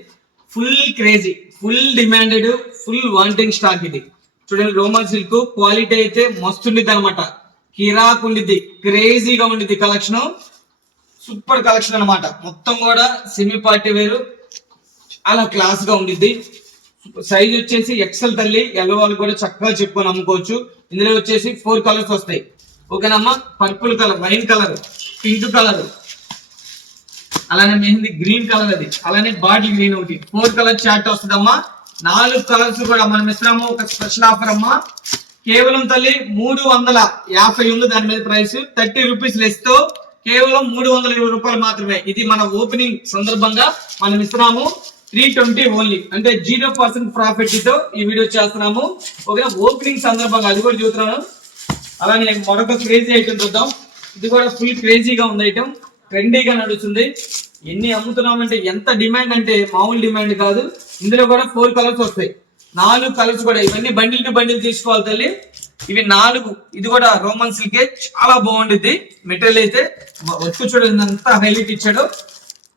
Full crazy, full demanded, full wanting stock. ఇది చూడండి, రోమన్ సిల్క్ క్వాలిటీ అయితే మస్తు ఉండిద్ది అనమాట. కిరాక్ ఉండిద్ది, క్రేజీగా ఉండిద్ది కలెక్షన్. సూపర్ కలెక్షన్ అనమాట. మొత్తం కూడా సెమీ పార్టీ వేరు, చాలా క్లాస్ గా ఉండిద్ది. సైజ్ వచ్చేసి ఎక్సెల్ తల్లి. ఎల్లో వాళ్ళు కూడా చక్కగా చెప్పుకొని అమ్ముకోవచ్చు. ఇందులో వచ్చేసి 4 కలర్స్ వస్తాయి. ఓకేనమ్మా. Purple colour, wine colour, pink colour, అలానే మెహందీ గ్రీన్ కలర్, అది అలానే బాటిల్ గ్రీన్ ఒకటి 4 కలర్ చార్ట్ వస్తుందమ్మా. 4 కలర్స్ కూడా మనం ఇస్తున్నాము. ఒక స్పెషల్ ఆఫర్ అమ్మా, కేవలం తల్లి 350 ఉంది దాని మీద ప్రైస్. 30 రూపీస్ లెస్ తో కేవలం 320 రూపాయలు మాత్రమే. ఇది మన ఓపెనింగ్ సందర్భంగా మనం ఇస్తున్నాము. 320 ఓన్లీ, అంటే 0% ప్రాఫిట్ తో ఈ వీడియో చేస్తున్నాము. ఓకే, ఓపెనింగ్ సందర్భంగా అది కూడా చూస్తున్నాను. అలానే మరొక క్రేజీ ఐటమ్ చూద్దాం. ఇది కూడా ఫుల్ క్రేజీగా ఉంది ఐటమ్, ట్రెండీగా నడుస్తుంది. ఎన్ని అమ్ముతున్నామంటే ఎంత డిమాండ్ అంటే మామూలు డిమాండ్ కాదు. ఇందులో కూడా 4 కలర్స్ వస్తాయి. 4 కలర్స్ కూడా, ఇవన్నీ బండిల్ టు బండిల్ తీసుకోవాలి తల్లి. ఇవి 4, ఇది కూడా రోమన్ సిల్క్, చాలా బాగుంటుంది మెటీరియల్ అయితే. వర్క్ చూడండి అంతా హైలైట్ ఇచ్చాడు.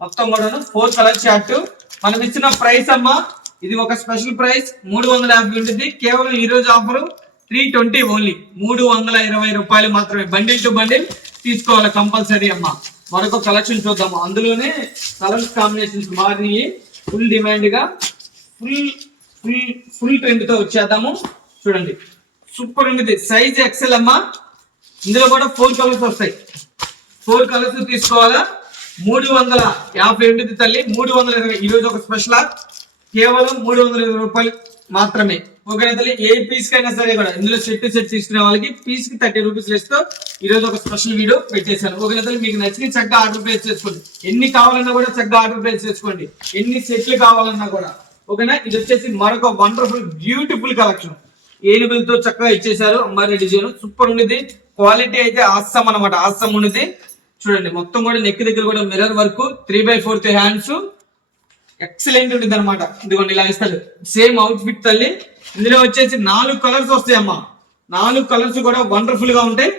మొత్తం కూడా 4 కలర్ చార్ట్. మనం ఇచ్చిన ప్రైస్ అమ్మా, ఇది ఒక స్పెషల్ ప్రైస్ 350 ఉంటుంది. కేవలం ఈ రోజు ఆఫర్ 320 ఓన్లీ, 320 రూపాయలు మాత్రమే. బండిల్ టు బండిల్ తీసుకోవాలి కంపల్సరీ అమ్మా. మరొక కలెక్షన్ చూద్దాము. అందులోనే కలర్స్ కాంబినేషన్స్ మారినాయి. ఫుల్ డిమాండ్ గా ఫుల్ ఫుల్ ఫుల్ ట్రెండ్ తో వచ్చేద్దాము. చూడండి సూపర్ ఉంటుంది. సైజ్ ఎక్సెల్ అమ్మా. ఇందులో కూడా 4 కలర్స్ వస్తాయి. 4 కలర్స్ తీసుకోవాలా. 350 ఉంటుంది తల్లి. 320 ఈ రోజు ఒక స్పెషల్, కేవలం 320 రూపాయలు మాత్రమే. ఓకే తల్లి, ఏ పీస్ కైనా సరే కూడా ఇందులో సెట్ తీసుకునే వాళ్ళకి పీస్ కి 30 రూపీస్ ఇస్తూ ఈ రోజు ఒక స్పెషల్ వీడియో పెట్టేశాను. ఓకే తల్లి, మీకు నచ్చిన చక్కగా ఆర్డర్ ప్లేస్ చేసుకోండి. ఎన్ని కావాలన్నా కూడా చక్కగా ఆర్డర్ ప్లేస్ చేసుకోండి. ఎన్ని సెట్లు కావాలన్నా కూడా. ఓకేనా, ఇది వచ్చేసి మరొక వండర్ఫుల్ బ్యూటిఫుల్ కలెక్షన్. ఏనుగుల తో చక్కగా ఇచ్చేసారు. అమ్మాయి డిజైన్ సూపర్ ఉండేది. క్వాలిటీ అయితే ఆసం అనమాట, ఆసం ఉండేది. చూడండి మొత్తం కూడా నెక్ దగ్గర కూడా మిర్రర్ వర్క్, 3/4 హ్యాండ్స్, ఎక్సలెంట్ ఉంటుంది అనమాట. ఇదిగోండి ఇలా ఇస్తాడు సేమ్ అవుట్ ఫిట్ తల్లి. ఇందులో వచ్చేసి 4 కలర్స్ వస్తాయి అమ్మా. 4 కలర్స్ కూడా వండర్ఫుల్ గా ఉంటాయి.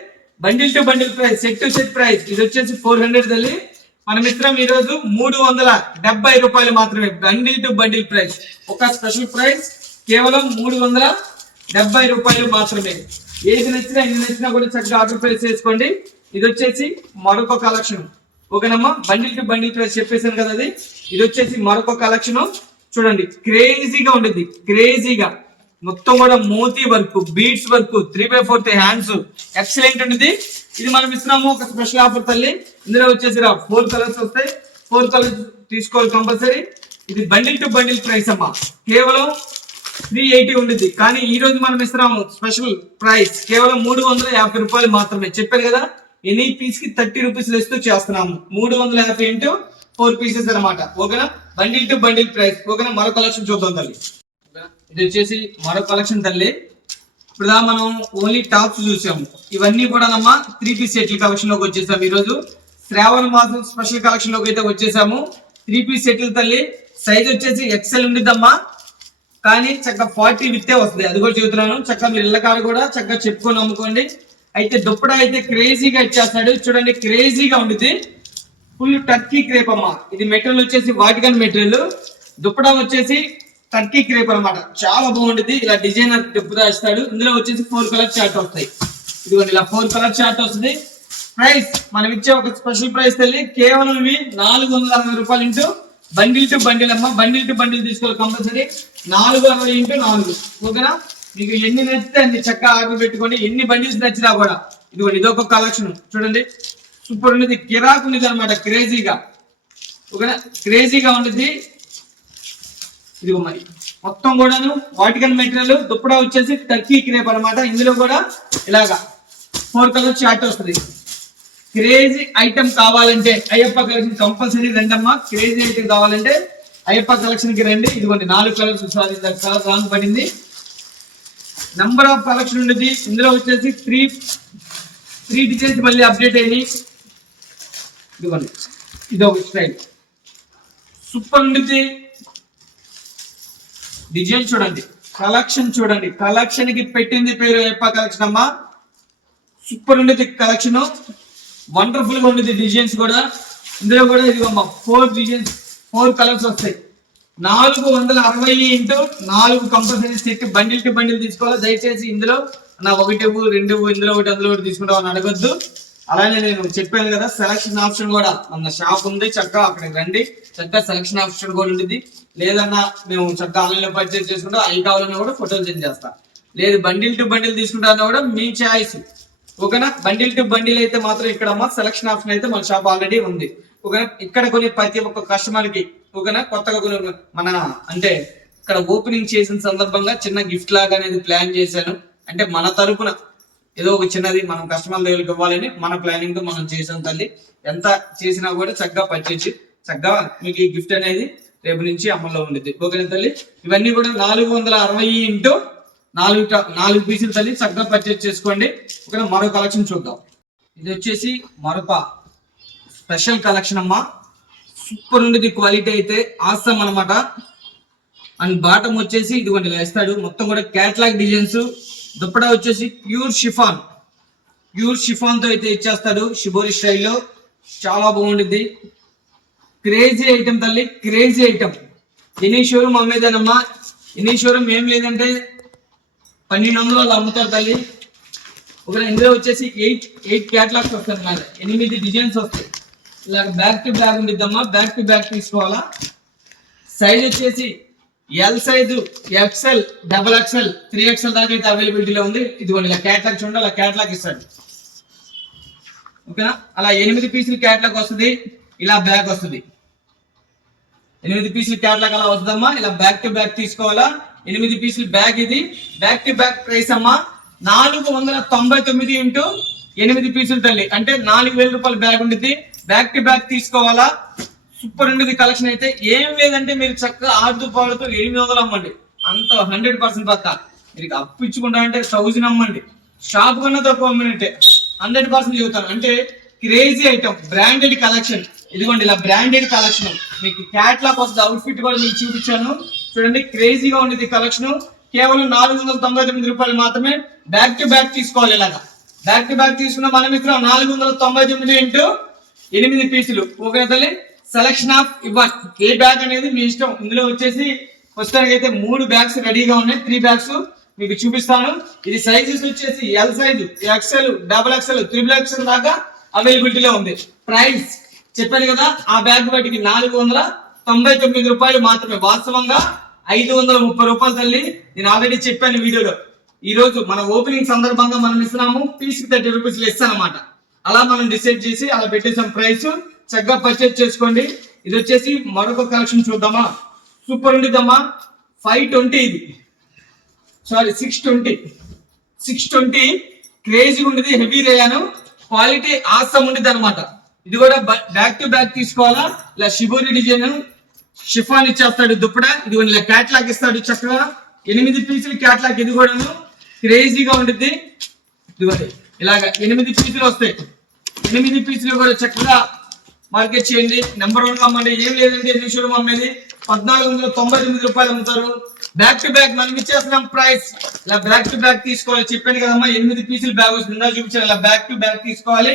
Bundle to bundle price, set to set price. ఇది వచ్చేసి 400 తల్లి. మనం ఇస్తున్నాం ఈ రోజు 370 రూపాయలు మాత్రమే. బండిల్ టు బండిల్ ప్రైస్, ఒక స్పెషల్ ప్రైస్ కేవలం 370 రూపాయలు మాత్రమే. ఏది నచ్చినా ఎన్ని నచ్చినా కూడా చక్కగా ఆర్డర్ ప్రైస్ చేసుకోండి. ఇది వచ్చేసి మరొక కలెక్షన్. ఓకేనమ్మా, బండిల్ టు బండిల్ ప్రైస్ చెప్పేసాను కదా అది. ఇది వచ్చేసి మరొక కలెక్షన్. చూడండి క్రేజీగా ఉంటుంది, క్రేజీగా మొత్తం కూడా మోతీ work, beads work, 3/4 hands, excellent ఉంటుంది. ఇది మనం ఇస్తున్నాము ఒక స్పెషల్ ఆఫర్ తల్లి. ఇందులో వచ్చేసి 4 కలర్స్ వస్తాయి. 4 కలర్స్ తీసుకోవాలి కంపల్సరీ. ఇది బండిల్ టు బండిల్ ప్రైస్ అమ్మా, కేవలం 380 ఉంటుంది. కానీ ఈ రోజు మనం ఇస్తున్నాము స్పెషల్ ప్రైస్ కేవలం 350 రూపాయలు మాత్రమే. చెప్పాను కదా, ఎనీ పీస్ కి 30 రూపీస్ ఇస్తూ చేస్తున్నాము. 350 ఇంటూ 4 పీసెస్ అనమాట. ఓకేనా, బండిల్ టు బండిల్ ప్రైస్. ఓకేనా, మరో కలెక్షన్ చూద్దాం తల్లి. ఇది వచ్చేసి మరో కలెక్షన్ తల్లి. ఇప్పుడు మనం ఓన్లీ టాప్స్ చూసాము. ఇవన్నీ కూడా 3 పీస్ సెట్ల కలెక్షన్ లోకి వచ్చేసాము. ఈ రోజు శ్రావణ మాసం స్పెషల్ కలెక్షన్ లోకి అయితే వచ్చేసాము. 3 పీస్ సెట్లు తల్లి. సైజ్ వచ్చేసి ఎక్సెల్ ఉండిద్దమ్మా, కానీ చక్కగా 40 విత్తే వస్తుంది. అది కూడా చెబుతున్నాను. చక్కగా మీరు ఇళ్ళ కాడ కూడా చక్కగా చెప్పుకొని అమ్ముకోండి. అయితే దుప్పడా అయితే క్రేజీగా ఇచ్చేస్తాడు. చూడండి క్రేజీగా ఉంటుంది. ఫుల్ టర్కీ క్రేప్ అమ్మా. ఇది మెటీరియల్ వచ్చేసి వాటికన్ మెటీరియల్. దుప్పడా వచ్చేసి టర్కీ క్రేప్ అనమాట. చాలా బాగుంటుంది. ఇలా డిజైనర్ దుప్పడా ఇస్తాడు. ఇందులో వచ్చేసి 4 కలర్ చార్ట్ వస్తాయి. ఇదిగోండి ఇలా 4 కలర్ చార్ట్ వస్తుంది. ప్రైస్ మనం ఇచ్చే ఒక స్పెషల్ ప్రైస్ తల్లి, కేవలం ఇవి 460 రూపాయలు ఇంటూ బండిల్ టు బండిల్ అమ్మా. బండిల్ టు బండిల్ తీసుకోవాలి కంపల్సరీ. 460 ఇంటూ 4. ఓకేనా, మీకు ఎన్ని నచ్చితే అన్ని చక్కగా ఆర్డర్ పెట్టుకోండి. ఎన్ని బండిల్స్ నచ్చినా కూడా. ఇదిగోండి ఇదొక కలెక్షన్ చూడండి, సూపర్ ఉండేది, కిరాక్ ఉండేది అనమాట, క్రేజీగా. ఓకేనా, క్రేజీగా ఉంటుంది. ఇదిగో మరి మొత్తం కూడాను వాటికన్ మెటీరియల్. దుప్పడా వచ్చేసి టర్కీ క్రేప్ అనమాట. ఇందులో కూడా ఇలాగా 4 కలర్ చార్ట్ వస్తుంది. క్రేజీ ఐటమ్ కావాలంటే అయ్యప్ప కలెక్షన్ కంపల్సరీ రండమ్మా. క్రేజీ ఐటమ్ కావాలంటే అయ్యప్ప కలెక్షన్ కి రండి. ఇదిగోండి 4 కలర్స్, సారీ కలర్ రాంగ్ పడింది. నంబర్ ఆఫ్ కలెక్షన్ ఉండేది. ఇందులో వచ్చేసి 3 డిజైన్స్ మళ్ళీ అప్డేట్ అయ్యి. ఇదిగోండి ఇదొక స్టైల్ సూపర్ ఉంటుంది. డిజైన్ చూడండి, కలెక్షన్ చూడండి. కలెక్షన్ కి పెట్టింది పేరు అయ్యప్ప కలెక్షన్ అమ్మా. సూపర్ ఉండేది కలెక్షన్, వండర్ఫుల్ గా ఉండేది. డిజైన్స్ కూడా ఇందులో కూడా ఇదిగోమ్మా 4 డిజైన్స్, 4 కలర్స్ వస్తాయి. 460 into 4 compulsory set. Bundle to bundle తీసుకోవాలి. దయచేసి ఇందులో నా 1, 2 ఇందులో ఒకటి అందులో ఒకటి తీసుకుంటామని అడగొద్దు. అలానే నేను చెప్పాను కదా, సెలక్షన్ ఆప్షన్ కూడా మన షాప్ ఉంది. చక్కగా అక్కడికి రండి. చక్కగా సెలక్షన్ ఆప్షన్ కూడా ఉంటుంది. లేదన్నా మేము చక్కగా ఆన్లైన్ లో పర్చేస్ చేసుకుంటాం. అవి కావాలన్నా కూడా ఫోటోలు సెండ్ చేస్తా. లేదు బండిల్ టు బండిల్ తీసుకుంటా అన్నా కూడా మీ చాయిస్. ఓకేనా. బండిల్ టు బండిల్ అయితే మాత్రం ఇక్కడ సెలక్షన్ ఆప్షన్ అయితే మన షాప్ ఆల్రెడీ ఉంది. ఓకేనా. ఇక్కడ కొన్ని ప్రతి ఒక్క కస్టమర్ కి ఓకేనా కొత్తగా కొన్ని మన అంటే ఇక్కడ ఓపెనింగ్ చేసిన సందర్భంగా చిన్న గిఫ్ట్ లాగా అనేది ప్లాన్ చేశాను. అంటే మన తరపున ఏదో ఒక చిన్నది మనం కస్టమర్ దగ్గరికి ఇవ్వాలని మన ప్లానింగ్ తో మనం చేసాం తల్లి. ఎంత చేసినా కూడా చక్కగా పర్చేజ్ చక్కగా మీకు ఈ గిఫ్ట్ అనేది రేపు నుంచి అమల్లో ఉండేది. ఓకేనా తల్లి. ఇవన్నీ కూడా 460 ఇంటూ 4 పీసులు తల్లి చక్కగా పర్చేజ్ చేసుకోండి. ఓకేనా. మరో కలెక్షన్ చూద్దాం. ఇది వచ్చేసి మరొక స్పెషల్ కలెక్షన్ అమ్మా. సూపర్ ఉండేది క్వాలిటీ అయితే ఆసమ్ అనమాట. అండ్ బాటమ్ వచ్చేసి ఇదిగోండి ఇలా ఇస్తాడు. మొత్తం కూడా క్యాట్లాగ్ డిజైన్స్. దుప్పటా వచ్చేసి ప్యూర్ షిఫాన్ తో అయితే ఇచ్చేస్తాడు షిబోరి స్టైల్లో. చాలా బాగుంటుంది. క్రేజీ ఐటమ్ తల్లి, క్రేజీ ఐటమ్. ఎనీ షోరూమ్ అమ్మేదేనమ్మా. ఎనీ షోరూమ్ ఏం లేదంటే 1200 అమ్ముతారు తల్లి. ఒక ఇందులో వచ్చేసి 8 క్యాట్లాగ్స్ వస్తాయి అన్నమాట. 8 డిజైన్స్ వస్తాయి. ఇలా బ్యాక్ టు బ్యాక్ ఉండిద్దమ్మా. బ్యాక్ టు బ్యాక్ తీసుకోవాలా. సైజ్ వచ్చేసి L size, XL, XXL, 3XL దాకా అయితే అవైలబిలిటీలో ఉంది. ఇదిగోండి ఇలా క్యాట్లాగ్ చూడండి, అలా క్యాట్లాగ్ ఇస్తాడు. ఓకేనా. అలా 8 పీసులు క్యాట్లాగ్ వస్తుంది. ఇలా బ్యాగ్ వస్తుంది. 8 పీసులు క్యాట్లాగ్ అలా వస్తుందమ్మా. ఇలా బ్యాక్ టు బ్యాక్ తీసుకోవాలా. 8 పీసులు బ్యాగ్. ఇది బ్యాక్ టు బ్యాక్ ప్రైస్ అమ్మా 499 ఇంటూ 8 పీసులు తల్లి. అంటే 4000 రూపాయల బ్యాగ్ ఉంటుంది. బ్యాక్ టు బ్యాక్ తీసుకోవాలా. సూపర్ ఉండేది కలెక్షన్ అయితే. ఏం లేదంటే మీరు చక్కగా ఆడుతూ పాడుతూ 800 అమ్మండి. అంత 100% పక్క. మీరు అప్పించుకుంటా అంటే 1000 అమ్మండి. షాప్ కన్నా తక్కువ అమ్మినట్టే 100% చెబుతాను. అంటే క్రేజీ ఐటమ్, బ్రాండెడ్ కలెక్షన్. ఇదిగోండి ఇలా బ్రాండెడ్ కలెక్షన్. మీకు క్యాట్లాగ్ వస్తుంది. అవుట్ ఫిట్ కూడా మీకు చూపించాను చూడండి. క్రేజీగా ఉండేది కలెక్షన్. కేవలం 499 రూపాయలు మాత్రమే. బ్యాక్ టు బ్యాక్ తీసుకోవాలి. ఇలాగా బ్యాక్ టు బ్యాక్ తీసుకున్న మనం ఇక్కడ 499 ఇంటూ 8 పీసులు. ఓకే తల్లి. సెలక్షన్ ఆఫ్ ఇవ్వాలి. ఏ బ్యాగ్ అనేది మీ ఇష్టం. ఇందులో వచ్చేసి ప్రస్తుతానికి అయితే 3 బ్యాగ్స్ రెడీగా ఉన్నాయి. 3 బ్యాగ్స్ మీకు చూపిస్తాను. ఇది సైజెస్ వచ్చేసి L size, XL, XXL, 3XL దాకా అవైలబిలిటీలో ఉంది. ప్రైస్ చెప్పాను కదా. ఆ బ్యాగ్ వాటికి 499 రూపాయలు మాత్రమే. వాస్తవంగా 530 రూపాయలు తల్లి. నేను ఆల్రెడీ చెప్పాను వీడియోలో. ఈ రోజు మన ఓపెనింగ్ సందర్భంగా మనం ఇస్తున్నాము పీస్ 30 రూపీస్ ఇస్తాను అనమాట. అలా మనం డిసైడ్ చేసి అలా పెట్టేసాం ప్రైస్. చక్కగా పర్చేజ్ చేసుకోండి. ఇది వచ్చేసి మరొక కలెక్షన్ చూద్దామా. సూపర్ ఉండిద్దమ్మా. 520 ఇది. సారీ 620 క్రేజీ ఉండేది. హెవీ రేయాను. క్వాలిటీ ఆసమ్ ఉండేది అనమాట. ఇది కూడా బ్యాక్ టు బ్యాక్ తీసుకోవాలా. ఇలా షిబోరి డిజైన్ షిఫాన్ ఇచ్చేస్తాడు దుప్పడా. ఇది ఇలా క్యాట్లాగ్ ఇస్తాడు చక్కగా. 8 పీసులు క్యాట్లాగ్. ఇది కూడా క్రేజీగా ఉంటుంది. ఇదిగోండి ఇలాగ 8 పీసులు వస్తాయి. 8 పీసులు కూడా చక్కగా మార్కెట్ చేయండి. నెంబర్ 1 గా అమ్మండి. ఏం లేదంటే నిమిషం అమ్మేది 1499 రూపాయలు అమ్ముతారు. బ్యాక్ టు బ్యాక్ మనం ఇచ్చేస్తున్నాం ప్రైస్. ఇలా బ్యాక్ టు బ్యాక్ తీసుకోవాలి. చెప్పాను కదమ్మా 8 పీసులు బ్యాగ్ వస్తుంది. చూపించాను. ఇలా బ్యాక్ టు బ్యాక్ తీసుకోవాలి.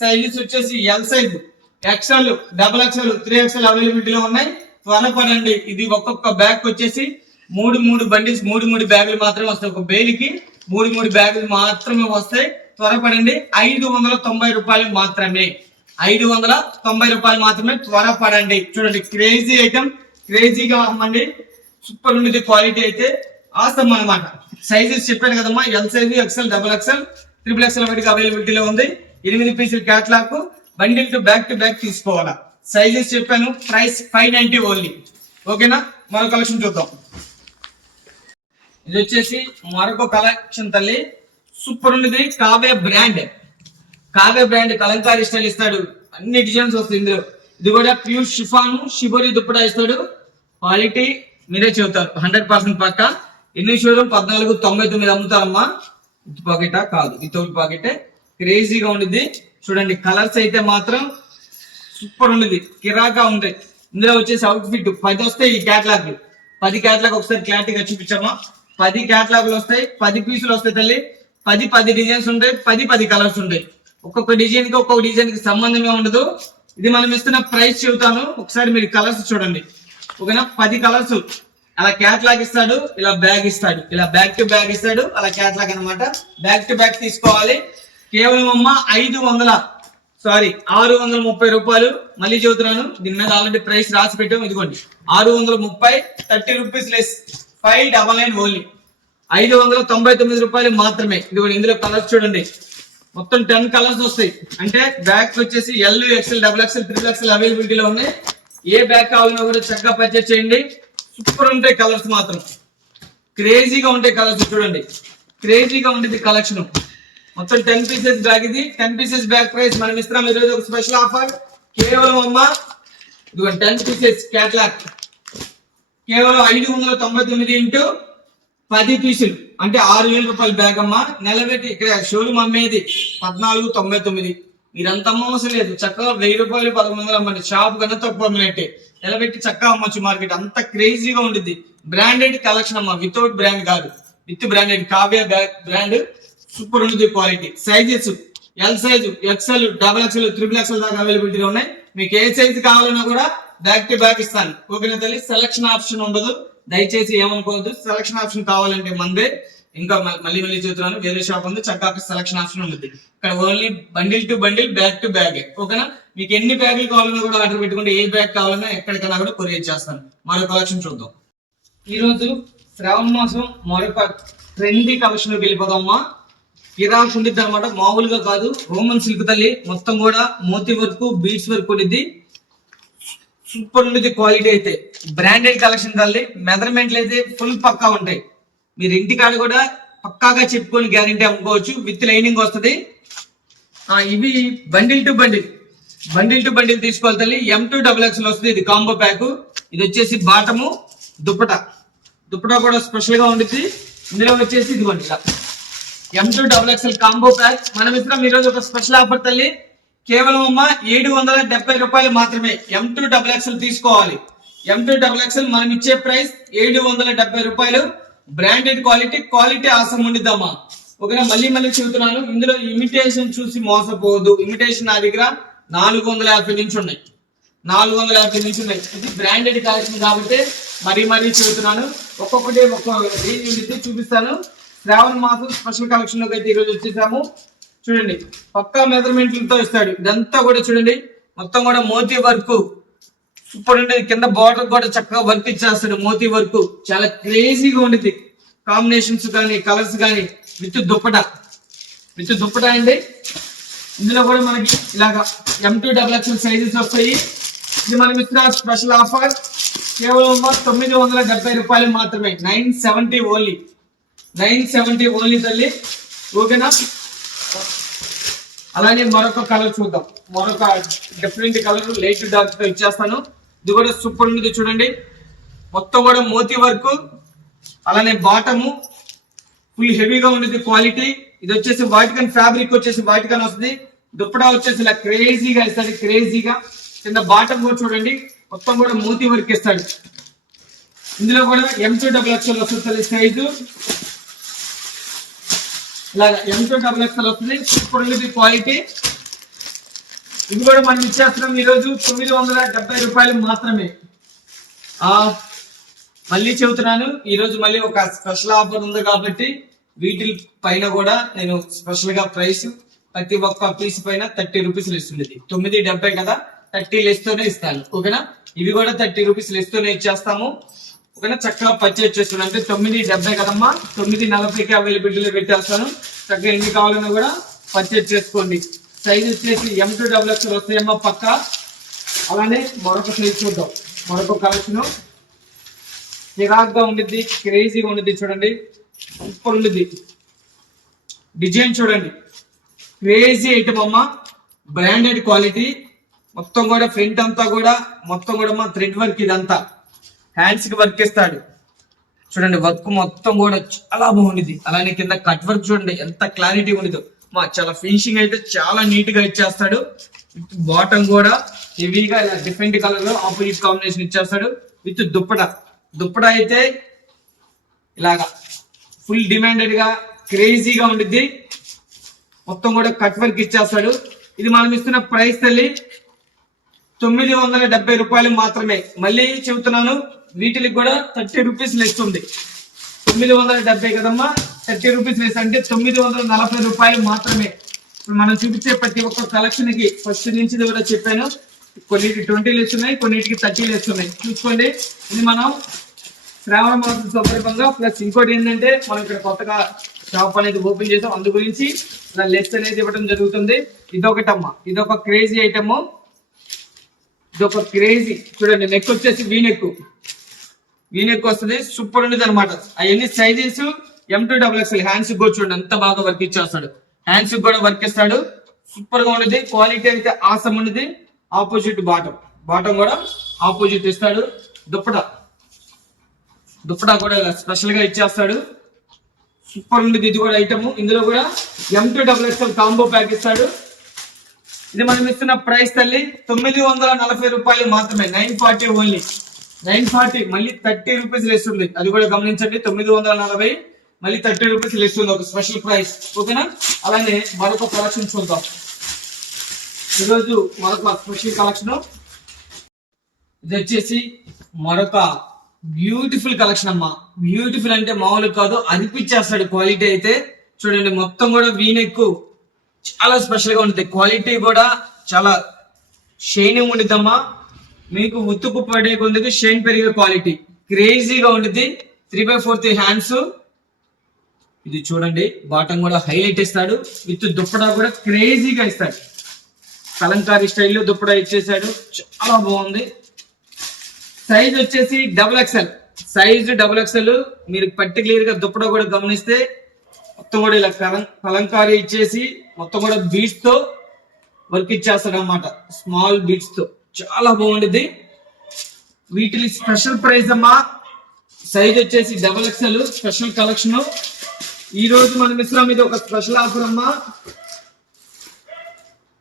సైజెస్ వచ్చేసి L size, XL, XXL, 3XL అవైలబిలిటీలో ఉన్నాయి. త్వరపడండి. ఇది ఒక్కొక్క బ్యాగ్ వచ్చేసి 3 బండిల్స్, 3 బ్యాగులు మాత్రమే వస్తాయి. ఒక బేలికి 3 బ్యాగులు మాత్రమే వస్తాయి. త్వరపడండి. 590 రూపాయలు మాత్రమే. 590 రూపాయలు మాత్రమే. త్వరపడండి. చూడండి క్రేజీ ఐటమ్. క్రేజీగా అమ్మండి. సూపర్ ఉండేది క్వాలిటీ అయితే ఆసమ్ అనమాట. సైజెస్ చెప్పాను కదమ్మా. L size, XL, XXL, 3XL వాటికి అవైలబిలిటీలో ఉంది. 8 పీసులు క్యాట్లాగ్. బండిల్ టు బ్యాక్ తీసుకోవాలా. సైజెస్ చెప్పాను. Price 590 only. ఓకేనా. మరో కలెక్షన్ చూద్దాం. ఇది వచ్చేసి మరొక కలెక్షన్ తల్లి. సూపర్ ఉండేది. కావ్య బ్రాండ్ కలంకారీ స్టైల్ ఇస్తాడు. అన్ని డిజైన్స్ వస్తాయి ఇందులో. ఇది కూడా ప్యూర్ షిఫాన్ షిబోరి దుప్పటా ఇస్తాడు. క్వాలిటీ మీరే చెబుతారు 100% పక్క. ఎన్ని షోరూమ్ 1499 అమ్ముతారమ్మా. విత్ పాకెటా కాదు, వితౌట్ పాకెటే. క్రేజీగా ఉండిద్ది. చూడండి కలర్స్ అయితే మాత్రం సూపర్ ఉండేది. కిరాగా ఉంటాయి. ఇందులో వచ్చేసి అవుట్ ఫిట్ 10 వస్తాయి. ఈ క్యాట్లాగ్ 10 క్యాట్లాగ్ ఒకసారి క్లారిటీగా చూపించామా. 10 క్యాట్లాగ్లు వస్తాయి. 10 పీసులు వస్తాయి తల్లి. 10 డిజైన్స్ ఉంటాయి. 10 కలర్స్ ఉంటాయి. ఒక్కొక్క డిజైన్ కి ఒక్కొక్క డిజైన్ కి సంబంధమే ఉండదు. ఇది మనం ఇస్తున్న ప్రైస్ చెబుతాను. ఒకసారి మీరు కలర్స్ చూడండి. ఓకేనా. 10 కలర్స్. అలా క్యాట్లాగ్ ఇస్తాడు. ఇలా బ్యాగ్ ఇస్తాడు. ఇలా బ్యాక్ టు బ్యాగ్ ఇస్తాడు. అలా క్యాట్లాగ్ అనమాట. బ్యాక్ టు బ్యాక్ తీసుకోవాలి. కేవలం అమ్మ 630 రూపాయలు. మళ్ళీ చెబుతున్నాను. దీని మీద ఆల్రెడీ ప్రైస్ రాసి పెట్టాము. ఇదిగోండి 630, 30 రూపీస్ లెస్. 599 ఓన్లీ. 599 రూపాయలు మాత్రమే. ఇదిగోండి ఇందులో కలర్స్ చూడండి. మొత్తం 10 కలర్స్ వస్తాయి. అంటే బ్యాగ్ వచ్చేసి L, XL, double XL, triple XL అవైలబిలిటీలో ఉన్నాయి. ఏ బ్యాగ్ కావాలన్నా కూడా చక్కగా పర్చేస్ చేయండి. సూపర్ ఉంటాయి కలర్స్, మాత్రం క్రేజీగా ఉంటాయి కలర్స్. చూడండి, క్రేజీగా ఉంటుంది కలెక్షన్. మొత్తం 10 పీసెస్ బ్యాగ్. ఇది 10 పీసెస్ బ్యాగ్ ప్రైస్ మనం ఇస్తున్నాం ఈరోజు ఒక స్పెషల్ ఆఫర్. కేవలం అమ్మ ఇదిగోండి 10 పీసెస్ క్యాట్లాగ్ కేవలం 599 ఇంటూ 10 పీసులు అంటే 6000 రూపాయల బ్యాగ్ అమ్మ. నిలబెట్టి ఇక్కడ షోరూమ్ అమ్మేది 1499. మీరంత అమ్మవసరం లేదు, చక్కగా 1000 రూపాయలు 1100 అమ్మండి. షాప్ కన్నా తక్కువ అమ్మినట్టే. నిలబెట్టి చక్కగా అమ్మొచ్చు. మార్కెట్ అంత క్రేజీగా ఉంటుంది. బ్రాండెడ్ కలెక్షన్ అమ్మ, వితౌట్ బ్రాండ్ కాదు, with branded. Kavya bag brand super ఉంటుంది quality. Sizes L size, XL, double XL, triple XL దాకా అవైలబిలిటీ ఉన్నాయి. మీకు ఏ సైజు కావాలన్నా కూడా బ్యాక్ టు బ్యాక్ ఇస్తాను. ఓకేనా తల్లి? సెలక్షన్ ఆప్షన్ ఉండదు, దయచేసి ఏమనుకోవద్దు. సెలక్షన్ ఆప్షన్ కావాలంటే మందే. ఇంకా మళ్ళీ చెబుతున్నాను, వేరే షాప్ ఉంది, చక్కగా సెలక్షన్ ఆప్షన్ ఉంటుంది. ఇక్కడ only bundle to bundle, bag to bag. ఓకేనా? మీకు ఎన్ని బ్యాగులు కావాలన్నా కూడా ఆర్డర్ పెట్టుకుంటే ఏ బ్యాగ్ కావాలన్నా ఎక్కడికైనా కూడా కొరియర్ చేస్తాను. మరో కలెక్షన్ చూద్దాం. ఈ రోజు శ్రావణ మాసం మరొక ట్రెండీ కలెక్షన్ లోకి వెళ్ళిపోదామా. కిరాక్ ఉండిద్ది అనమాట, మామూలుగా కాదు. రోమన్ సిల్క్ తల్లి, మొత్తం కూడా మోతీ వర్క్, బీడ్స్ వర్క్ ఉండిద్ది. సూపర్ ఉండేది క్వాలిటీ. అయితే బ్రాండెడ్ కలెక్షన్ తల్లి. మెజర్మెంట్లు అయితే ఫుల్ పక్కా ఉంటాయి. మీరు ఇంటికాడ కూడా పక్కాగా చెప్పుకొని గ్యారంటీ అమ్ముకోవచ్చు. విత్ లైనింగ్ వస్తుంది. ఇవి bundle to bundle, bundle to bundle తీసుకోవాలి తల్లి. M2 XXL వస్తుంది. ఇది కాంబో ప్యాక్. ఇది వచ్చేసి బాటము, దుప్పటా. దుప్పటా కూడా స్పెషల్ గా ఉంటుంది. ఇందులో వచ్చేసి ఇదిగోండి ఇలా M2 XXL కాంబో ప్యాక్ మనం ఇస్తున్నాం ఈ రోజు ఒక స్పెషల్ ఆఫర్ తల్లి. కేవలం అమ్మ 770 రూపాయలు మాత్రమే. M2 XXL తీసుకోవాలి. M2 XXL మనం ఇచ్చే ప్రైస్ 770 రూపాయలు. బ్రాండెడ్ క్వాలిటీ, క్వాలిటీ ఆసం ఉండిద్దమ్మా. ఓకేనా? మళ్ళీ చెబుతున్నాను, ఇందులో ఇమిటేషన్ చూసి మోసపోవద్దు. ఇమిటేషన్ నా దగ్గర 450 నుంచి ఉన్నాయి, 450 నుంచి ఉన్నాయి. ఇది బ్రాండెడ్ కలెక్షన్ కాబట్టి మరీ చెబుతున్నాను. ఒక్కొక్కటి ఒక్కొక్క చూపిస్తాను. శ్రావణ మాసం స్పెషల్ కలెక్షన్ లోకి అయితే ఈరోజు వచ్చేసాము. చూడండి, పక్కా మెజర్మెంట్లతో ఇస్తాడు. ఇదంతా కూడా చూడండి, మొత్తం కూడా మోతీ వర్క్ సూపర్ ఉండేది. కింద బార్డర్ కూడా చక్కగా వర్క్ ఇచ్చేస్తాడు. మోతీ వర్క్ చాలా క్రేజీగా ఉండేది. కాంబినేషన్స్ కానీ, కలర్స్ కానీ, విత్ దుప్పటా అండి. ఇందులో కూడా మనకి ఇలాగా M2 XXL సైజెస్ వస్తాయి. ఇది మనం ఇస్తున్న స్పెషల్ ఆఫర్ కేవలం 970 రూపాయలు మాత్రమే. 970 ఓన్లీ, 970 ఓన్లీ తల్లి. ఓకేనా? అలానే మరొక కలర్ చూద్దాం. మరొక డిఫరెంట్ కలర్ లైట్ డార్క్ తో ఇచ్చేస్తాను. ఇది కూడా సూపర్ ఉంది. చూడండి, మొత్తం కూడా మోతీ వర్క్. అలానే బాటము ఫుల్ హెవీగా ఉండేది క్వాలిటీ. ఇది వచ్చేసి వాటికన్ ఫ్యాబ్రిక్ వచ్చేసి వాటికన్ వస్తుంది. దుప్పటా వచ్చేసి ఇలా క్రేజీగా ఇస్తాడు, క్రేజీగా. కింద బాటం కూడా చూడండి, మొత్తం కూడా మోతీ వర్క్ ఇస్తాడు. ఇందులో కూడా M2 XXL వస్తుంది సైజు. ఇలాగా M2 XXL వస్తుంది. సూపర్ ఉంది క్వాలిటీ. ఇది కూడా మనం ఇచ్చేస్తున్నాం ఈరోజు 970 రూపాయలు మాత్రమే. మళ్ళీ చెబుతున్నాను, ఈరోజు మళ్ళీ ఒక స్పెషల్ ఆఫర్ ఉంది కాబట్టి వీటి పైన కూడా నేను స్పెషల్ గా ప్రైస్ ప్రతి ఒక్క పీస్ పైన 30 రూపీస్ ఇస్తుంది. 970 కదా, 30 లెస్తోనే ఇస్తాను. ఓకేనా? ఇవి కూడా 30 రూపీస్ లెస్తోనే ఇచ్చేస్తాము. ఓకేనా? చక్కగా పర్చేజ్ చేస్తున్నాను. అంటే 970 కదమ్మా, 940కి అవైలబిలిటీలో పెట్టేస్తాను. చక్కగా ఎన్ని కావాలన్నా కూడా పర్చేజ్ చేసుకోండి. సైజ్ వచ్చేసి M2 XXL వస్తాయమ్మా పక్క. అలానే మరొక సైజ్ చూద్దాం. మరొక కలెక్షన్ చిరాగ్గా ఉండిద్ది, క్రేజీగా ఉండిద్ది. చూడండి, సూపర్ ఉండిద్ది. డిజైన్ చూడండి, క్రేజీ ఐటమ్ అమ్మా. Branded quality. మొత్తం కూడా ఫ్రంట్ అంతా కూడా మొత్తం కూడా థ్రెడ్ వర్క్. ఇదంతా హ్యాండ్స్ కి వర్క్ ఇస్తాడు. చూడండి, వర్క్ మొత్తం కూడా చాలా బాగుంది. అలానే కింద కట్ వర్క్ చూడండి ఎంత క్లారిటీ ఉండదు. చాలా ఫినిషింగ్ అయితే చాలా నీట్ గా ఇచ్చేస్తాడు. బాటమ్ కూడా హెవీగా ఇలా డిఫరెంట్ కలర్ లో ఆపోజిట్ కాంబినేషన్ ఇచ్చేస్తాడు. విత్ దుప్పటా అయితే ఇలాగా ఫుల్ డిమాండెడ్ గా క్రేజీగా ఉండిద్ది. మొత్తం కూడా కట్ వర్క్ ఇచ్చేస్తాడు. ఇది మనం ఇస్తున్న ప్రైస్ తల్లి 970 రూపాయలు మాత్రమే. మళ్ళీ చెబుతున్నాను, వీటికి కూడా 30 రూపీస్ లెస్ ఉంది. 970 కదమ్మా, 30 రూపీస్ లెస్ అంటే 940 రూపాయలు మాత్రమే. ఇప్పుడు మనం చూపించే ప్రతి ఒక్క కలెక్షన్ కి ఫస్ట్ నుంచి కూడా చెప్పాను, కొన్నిటికి 20 లెస్ ఉన్నాయి, కొన్నిటికి 30 లెస్ ఉన్నాయి. చూసుకోండి, ఇది మనం శ్రావణ మాసం సందర్భంగా. ప్లస్ ఇంకోటి ఏంటంటే మనం ఇక్కడ కొత్తగా షాప్ అనేది ఓపెన్ చేసాం, అందు గురించి ఇలా లెస్ అనేది ఇవ్వడం జరుగుతుంది. ఇదొకటమ్మా, ఇదొక క్రేజీ ఐటమ్, ఇదొక క్రేజీ చూడండి. నెక్ వచ్చేసి వీ నెక్ వస్తుంది, సూపర్ ఉండేది అనమాట. అవన్నీ సైజెస్ M2XXL. హ్యాండ్స్ కూడా చూడండి అంత బాగా వర్క్ ఇచ్చేస్తాడు, హ్యాండ్స్ కూడా వర్క్ ఇస్తాడు, సూపర్ గా ఉండేది. క్వాలిటీ అయితే ఆసం ఉండేది. ఆపోజిట్ బాటం కూడా ఆపోజిట్ ఇస్తాడు. దుప్పటా కూడా స్పెషల్ గా ఇచ్చేస్తాడు, సూపర్ ఉండేది. ఇది కూడా ఐటమ్, ఇందులో కూడా M2XXL కాంబో ప్యాక్ ఇస్తాడు. ఇది మనం ఇస్తున్న ప్రైస్ తల్లి 940 రూపాయలు మాత్రమే. 940 ఓన్లీ, 940. మళ్ళీ 30 రూపీస్ లెస్ ఉంది, అది కూడా గమనించండి. 940 మళ్ళీ 30 రూపీస్ లెస్ ఉంది, ఒక స్పెషల్ ప్రైస్. ఓకేనా? అలానే మరొక కలెక్షన్ చూద్దాం. ఈరోజు మరొక స్పెషల్ కలెక్షన్, ఇది వచ్చేసి మరొక బ్యూటిఫుల్ కలెక్షన్ అమ్మా. బ్యూటిఫుల్ అంటే మామూలు కాదు, అనిపించేస్తాడు క్వాలిటీ అయితే. చూడండి మొత్తం కూడా వీనెక్ చాలా స్పెషల్ గా ఉంటుంది, క్వాలిటీ కూడా చాలా షైనింగ్ ఉండిద్దమ్మా. మీకు ఉతుకు పడే కొందుకు షైన్ పెరిగే క్వాలిటీ క్రేజీగా ఉంటుంది. 3/4 హ్యాండ్స్. ఇది చూడండి, బాటం కూడా హైలైట్ ఇస్తాడు, విత్ దుప్పడా కూడా క్రేజీగా ఇస్తాడు. కలంకారీ స్టైల్లో దుప్పడా ఇచ్చేసాడు, చాలా బాగుంది. సైజ్ వచ్చేసి XXL, సైజ్ XXL. మీరు పర్టికులర్ గా దుప్పడా కూడా గమనిస్తే మొత్తం కూడా ఇలా కలంకారీ ఇచ్చేసి మొత్తం కూడా బీట్స్ తో వర్క్ ఇచ్చేస్తాడు అనమాట, స్మాల్ బీట్స్ తో, చాలా బాగుంటుంది. వీటిని స్పెషల్ ప్రైస్ అమ్మా. సైజ్ వచ్చేసి XXL, స్పెషల్ కలెక్షన్. ఈ రోజు మనం ఇస్తున్నాం, ఇది ఒక స్పెషల్ ఆఫర్ అమ్మా.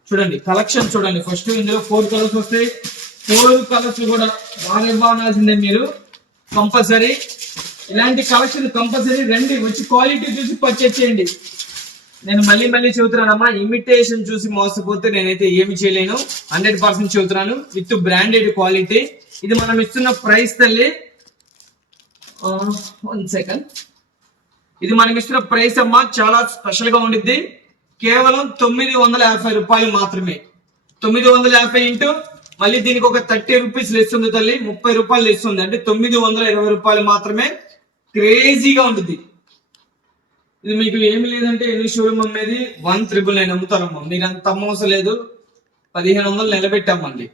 చూడండి కలెక్షన్ చూడండి. ఫస్ట్ ఇందులో 4 కలర్స్ వస్తాయి. 4 కలర్స్ కూడా బాగాల్సిందే మీరు కంపల్సరీ. ఇలాంటి కలెక్షన్ కంపల్సరీ రండి, వచ్చి క్వాలిటీ చూసి పర్చేజ్ చేయండి. నేను మళ్ళీ చెబుతున్నానమ్మా, ఇమిటేషన్ చూసి మోసపోతే నేనైతే ఏమి చేయలేను. 100% చెబుతున్నాను, విత్ బ్రాండెడ్ క్వాలిటీ. ఇది మనం ఇస్తున్న ప్రైస్ తల్లి 1 సెకండ్. ఇది మనం ఇస్తున్న ప్రైస్ అమ్మా, చాలా స్పెషల్ గా ఉండిద్ది. కేవలం 950 రూపాయలు మాత్రమే. 950 ఇంటూ మళ్ళీ దీనికి ఒక 30 రూపీస్ లెస్ ఉంది తల్లి, 30 రూపాయలు లెస్ ఉంది, అంటే 920 రూపాయలు మాత్రమే. క్రేజీగా ఉంటుంది. ఇది మీకు ఏమి లేదంటే ఎన్ని షోరూమ్ అమ్మేది 1,999 అమ్ముతారమ్మా. మీరు అంత అమ్మవసరం లేదు, 1500 నిలబెట్టామండి.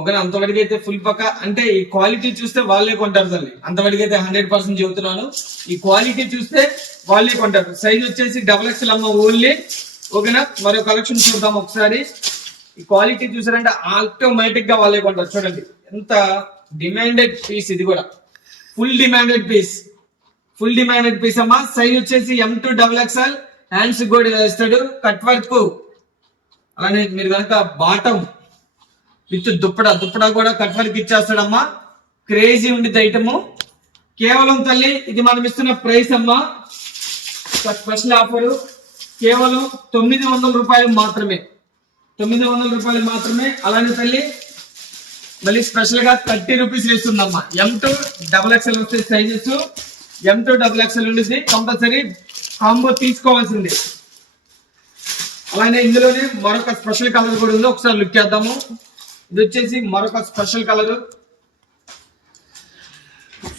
ఓకే, అంతవరకు అయితే ఫుల్ పక్క. అంటే ఈ క్వాలిటీ చూస్తే వాళ్ళే కొంటారు తల్లి, అంతవరకు అయితే 100% చెబుతున్నాను. ఈ క్వాలిటీ చూస్తే వాళ్ళే కొంటారు. సైజ్ వచ్చేసి XXL అమ్మ ఓన్లీ. ఓకేనా? మరో కలెక్షన్ చూద్దాం ఒకసారి. ఈ క్వాలిటీ చూసారంటే ఆటోమేటిక్ గా వాళ్ళే కొంటారు. చూడండి ఎంత డిమాండెడ్ పీస్, ఇది కూడా ఫుల్ డిమాండెడ్ పీస్ అమ్మా. సైజ్ వచ్చేసి M2XXL. హ్యాండ్స్ కూడా ఇస్తాడు, కట్ వర్క్. అలానే మీరు కనుక బాటం విత్ దుప్పడా కూడా కట్ వర్క్ ఇచ్చేస్తాడమ్మా. క్రేజీ ఉండిద్ది ఐటమ్. కేవలం తల్లి ఇది మనం ఇస్తున్న ప్రైస్ అమ్మా, స్పెషల్ ఆఫర్, కేవలం 900 రూపాయలు మాత్రమే. 900 రూపాయలు మాత్రమే. అలానే తల్లి మళ్ళీ స్పెషల్ గా 30 రూపీస్ ఇస్తుందమ్మా. M2XXL వస్తే సైజెస్ M2XXL ఉండేది, కంపల్సరీ కాంబో తీసుకోవాల్సింది. అలానే ఇందులోనే మరొక స్పెషల్ కలర్ కూడా ఉంది, ఒకసారి లుక్ చేద్దాము. ఇది వచ్చేసి మరొక స్పెషల్ కలర్,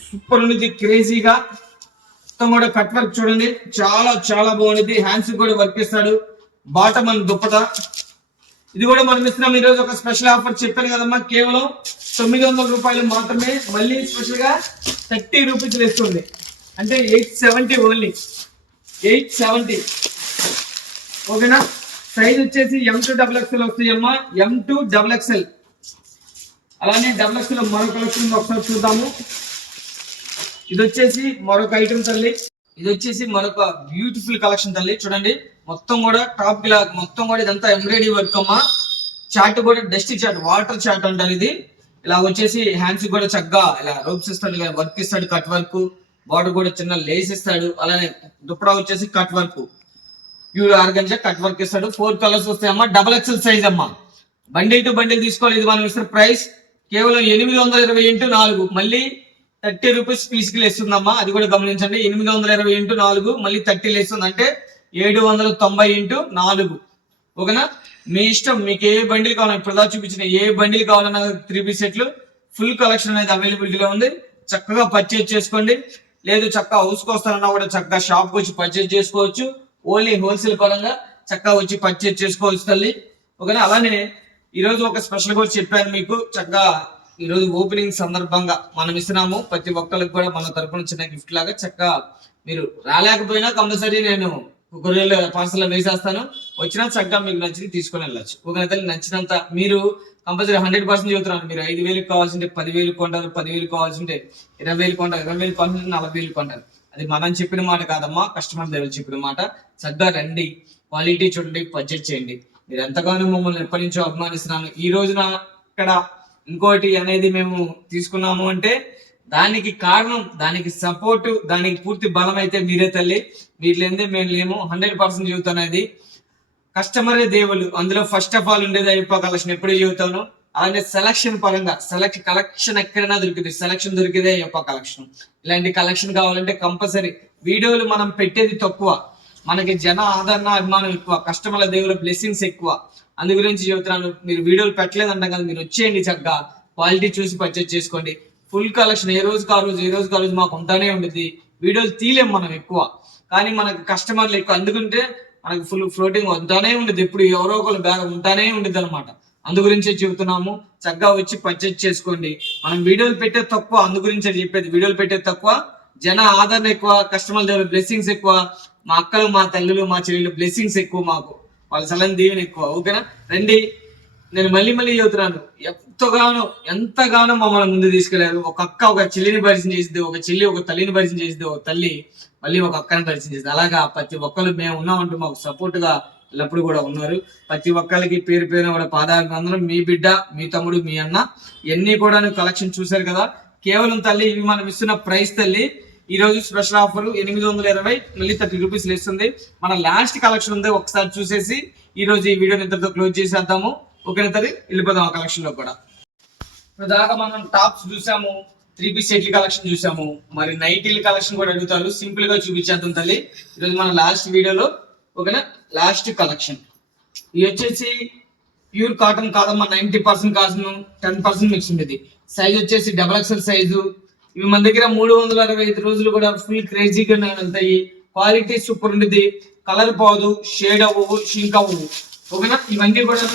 సూపర్ ఉంది, క్రేజీగా. మొత్తం కూడా కట్ వర్క్ చూడండి, చాలా బాగుంది. హ్యాండ్స్ కూడా వర్క్ ఇస్తాడు, బాటమ్ అండ్ దుప్పట. ఇది కూడా మనం ఇస్తున్నాం ఈరోజు ఒక స్పెషల్ ఆఫర్. చెప్పాను కదమ్మా, కేవలం 900 రూపాయలు మాత్రమే. మళ్ళీ స్పెషల్ గా 30 రూపీస్ ఇస్తుంది, అంటే 870 ఓన్లీ, 870. ఓకేనా? సైజ్ వచ్చేసి M2XXL వస్తాయమ్మా, M2XXL. అలానే XXL మరొక కలెక్షన్ ఒకసారి చూద్దాము. ఇది వచ్చేసి మరొక ఐటమ్ తల్లి, ఇది వచ్చేసి మరొక బ్యూటిఫుల్ కలెక్షన్ తల్లి. చూడండి మొత్తం కూడా టాప్ కి మొత్తం కూడా ఇదంతా ఎంబ్రాయిడరీ వర్క్ అమ్మా. చాట్ కూడా డస్ట్ చాట్, వాటర్ చాట్ అంటారు ఇది. ఇలా వచ్చేసి హ్యాండ్స్ కూడా చక్కగా ఇలా రోప్స్ ఇస్తాడు, ఇలా వర్క్ ఇస్తాడు, కట్ వర్క్. బార్డర్ కూడా చిన్న లేస్ ఇస్తాడు. అలానే దుప్పడా వచ్చేసి cut work, pure organza cut work ఇస్తాడు. 4 కలర్స్ వస్తాయమ్మా. XXL సైజ్ అమ్మా. బండిల్ టు బండిల్ తీసుకోవాలి. ఇది మనం ఇస్తున్న ప్రైస్ కేవలం 820 ఇంటూ 4, మళ్ళీ 30 రూపీస్ పీస్ కి లేస్తుందమ్మా. అది కూడా గమనించండి. 820 ఇంటూ 4 మళ్ళీ 30 లేస్తుంది, అంటే 790 ఇంటూ 4. ఓకేనా? మీ ఇష్టం, మీకు ఏ బండిల్ కావాలన్నా, ఇప్పుడు చూపించిన ఏ బండిల్ కావాలన్నా 3 పీస్ సెట్లు ఫుల్ కలెక్షన్ అనేది అవైలబిలిటీలో ఉంది. చక్కగా పర్చేజ్ చేసుకోండి. లేదు చక్కగా హౌస్కి వస్తానన్నా కూడా చక్కగా షాప్కి వచ్చి పర్చేజ్ చేసుకోవచ్చు. ఓన్లీ హోల్సేల్ పరంగా చక్కగా వచ్చి పర్చేజ్ చేసుకోవచ్చు తల్లి. ఓకేనా. అలానే ఈరోజు ఒక స్పెషల్ కూడా చెప్పాను మీకు. చక్కగా ఈరోజు ఓపెనింగ్ సందర్భంగా మనం ఇస్తున్నాము ప్రతి ఒక్కరికి కూడా మన తరపున చిన్న గిఫ్ట్ లాగా. చక్కగా మీరు రాలేకపోయినా కంపల్సరీ నేను కొరియర్ పార్సల్ వేసేస్తాను. వచ్చినా చక్కగా మీకు నచ్చింది తీసుకొని వెళ్ళచ్చు. ఓకేనా తల్లి. నచ్చినంత మీరు కంపల్సరీ 100% చెబుతున్నాను. మీరు 5,000 కావాల్సింటే 10,000 కొంటారు, 10,000 కావాల్సింటే 20,000 కొంటారు, 20,000 కావాల్సింటే 40,000 కొంటారు. అది మనం చెప్పిన మాట కాదమ్మా, కస్టమర్ దగ్గర చెప్పిన మాట. చక్కగా రండి, క్వాలిటీ చూడండి, బడ్జెట్ చేయండి. మీరు ఎంతగానో మమ్మల్ని ఎప్పటి నుంచో అభిమానిస్తున్నాను. ఈ రోజున ఇక్కడ ఇంకోటి అనేది మేము తీసుకున్నాము అంటే దానికి కారణం, దానికి సపోర్ట్, దానికి పూర్తి బలం అయితే మీరే తల్లి. వీటిలేందే మేము లేము. 100% చెబుతాను. కస్టమరే దేవుళ్ళు. అందులో ఫస్ట్ ఆఫ్ ఆల్ ఉండేది అయ్యప్ప కలెక్షన్. ఎప్పుడు చెబుతాను. అలానే సెలక్షన్ పరంగా కలెక్షన్ ఎక్కడైనా దొరికింది, సెలక్షన్ దొరికితే అయ్యప్ప కలెక్షన్. ఇలాంటి కలెక్షన్ కావాలంటే కంపల్సరీ. వీడియోలు మనం పెట్టేది తక్కువ, మనకి జన ఆదరణ అభిమానం ఎక్కువ, కస్టమర్ల దేవుళ్ళ బ్లెస్సింగ్స్ ఎక్కువ. అందు గురించి చెబుతున్నాను. మీరు వీడియోలు పెట్టలేదంటాం కదా, మీరు వచ్చేయండి, చక్కగా క్వాలిటీ చూసి పర్చేజ్ చేసుకోండి. ఫుల్ కలెక్షన్ ఏ రోజు కా రోజు మాకు ఉంటానే ఉంటుంది. వీడియోలు తీలేం మనం ఎక్కువ, కానీ మనకు కస్టమర్లు ఎక్కువ. అందుకుంటే మనకు ఫుల్ ఫ్లోటింగ్ వద్దానే ఉండేది. ఎప్పుడు ఎవరో ఒకరు బ్యాగ్ ఉంటానే ఉండేది అనమాట. అందు గురించే చెబుతున్నాము. చక్కగా వచ్చి పర్చేజ్ చేసుకోండి. మనం వీడియోలు పెట్టేది తక్కువ, అందు గురించే చెప్పేది. వీడియోలు పెట్టేది తక్కువ, జన ఆదరణ ఎక్కువ, కస్టమర్ దగ్గర బ్లెస్సింగ్స్ ఎక్కువ. మా అక్కలు, మా తల్లులు, మా చెల్లెలు బ్లెస్సింగ్స్ ఎక్కువ మాకు. వాళ్ళ సలహా దీవెన ఎక్కువ. ఓకేనా. రండి. నేను మళ్ళీ చెబుతున్నాను. ఎంతగానో మమ్మల్ని ముందు తీసుకెళ్లారు. ఒక అక్క ఒక చెల్లిని పరిచయం చేసింది, ఒక చెల్లి ఒక తల్లిని పరిచయం చేసింది, ఒక తల్లి మళ్ళీ ఒక అక్కని పరిచయం చేసింది. అలాగా ప్రతి ఒక్కరు మేము ఉన్నామంటూ మాకు సపోర్ట్ గా ఎల్లప్పుడు కూడా ఉన్నారు. ప్రతి ఒక్కరికి పేరు పేరు కూడా పాదాభివందనం. మీ బిడ్డ, మీ తమ్ముడు, మీ అన్న ఇవన్నీ కూడా కలెక్షన్ చూశారు కదా. కేవలం తల్లి ఇవి మనం ఇస్తున్న ప్రైస్ తల్లి. ఈ రోజు స్పెషల్ ఆఫర్ 820, మళ్ళీ 30 రూపీస్ ఇస్తుంది. మన లాస్ట్ కలెక్షన్ ఉంది, ఒకసారి చూసేసి ఈ రోజు ఈ వీడియోని ఇంతటితో క్లోజ్ చేసేద్దాము. ఓకేనా తల్లి. వెళ్ళిపోదాం ఆ కలెక్షన్ లో కూడా. ఇప్పుడు దాకా మనం టాప్స్ చూసాము, 3 పీస్ సెట్ల కలెక్షన్ చూసాము. మరి నైటీల కలెక్షన్ కూడా అడుగుతారు. సింపుల్ గా చూపించేద్దాం తల్లి ఈరోజు మన లాస్ట్ వీడియోలో. ఓకేనా. లాస్ట్ కలెక్షన్ ఇది వచ్చేసి ప్యూర్ కాటన్ కాదమ్మా. 90% కాటన్, 10% మిక్స్ ఉండేది. సైజ్ వచ్చేసి XXL సైజు. ఇవి మన దగ్గర 365 రోజులు కూడా ఫుల్ క్రేజీగా వెళ్తాయి. క్వాలిటీ సూపర్ ఉండేది. కలర్ పోదు, షేడ్ అవ్వవు, షింక్ అవ్వవు. ఓకేనా. ఇవన్నీ కూడా